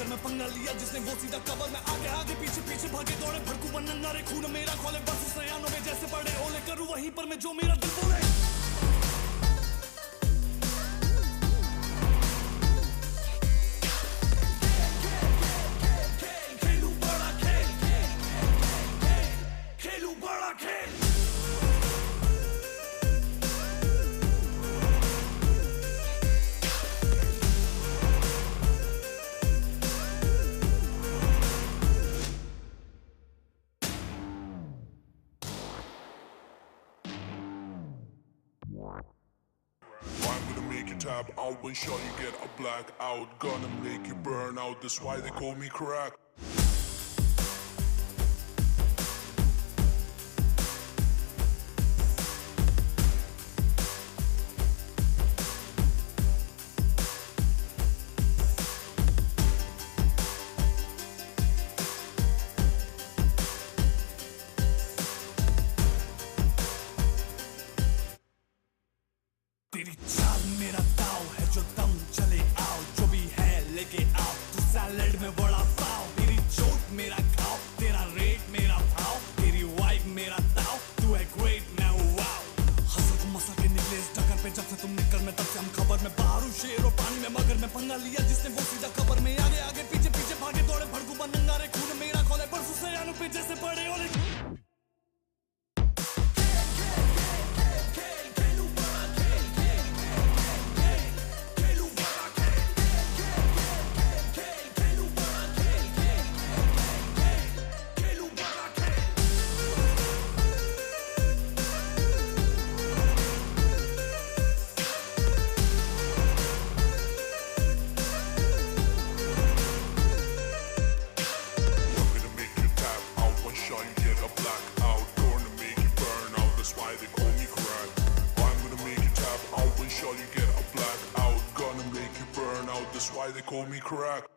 में पंगा लिया जिसने वो सीधा कवर में आगे आगे पीछे पीछे भागे दौड़े भड़कू बनन नारे खून मेरा खोले बस उस नयानों में जैसे पड़े ओले करूं वहीं पर मैं जो मेरा दिल बोले खेलूं बड़ा खेल खेलूं बड़ा खेल I'm gonna make you tap out when sure you get a black out. Gonna make you burn out, that's why they call me crack. तेरी चाल मेरा दाव है जो दम चले आओ जो भी है लेके आओ तू सैलेड में बड़ा पाव तेरी चोट मेरा खाओ तेरा रेट मेरा भाव तेरी वाइब मेरा ताव तू है ग्रेट मैं हूँ वाव हंसल को मसल के निकले इस टक्कर पे जब से तुम निकल में तब से हम खबर में बाहर हूँ शेर और पानी में मगर में पंगा लिया जिसने वो सीधा खबर में आगे आगे पीछे पीछे भागे दौड़े भड़कू बनन नारे खून मेरा खोले परसों से यानों पे जैसे पड़े ओले That's why they call me crack.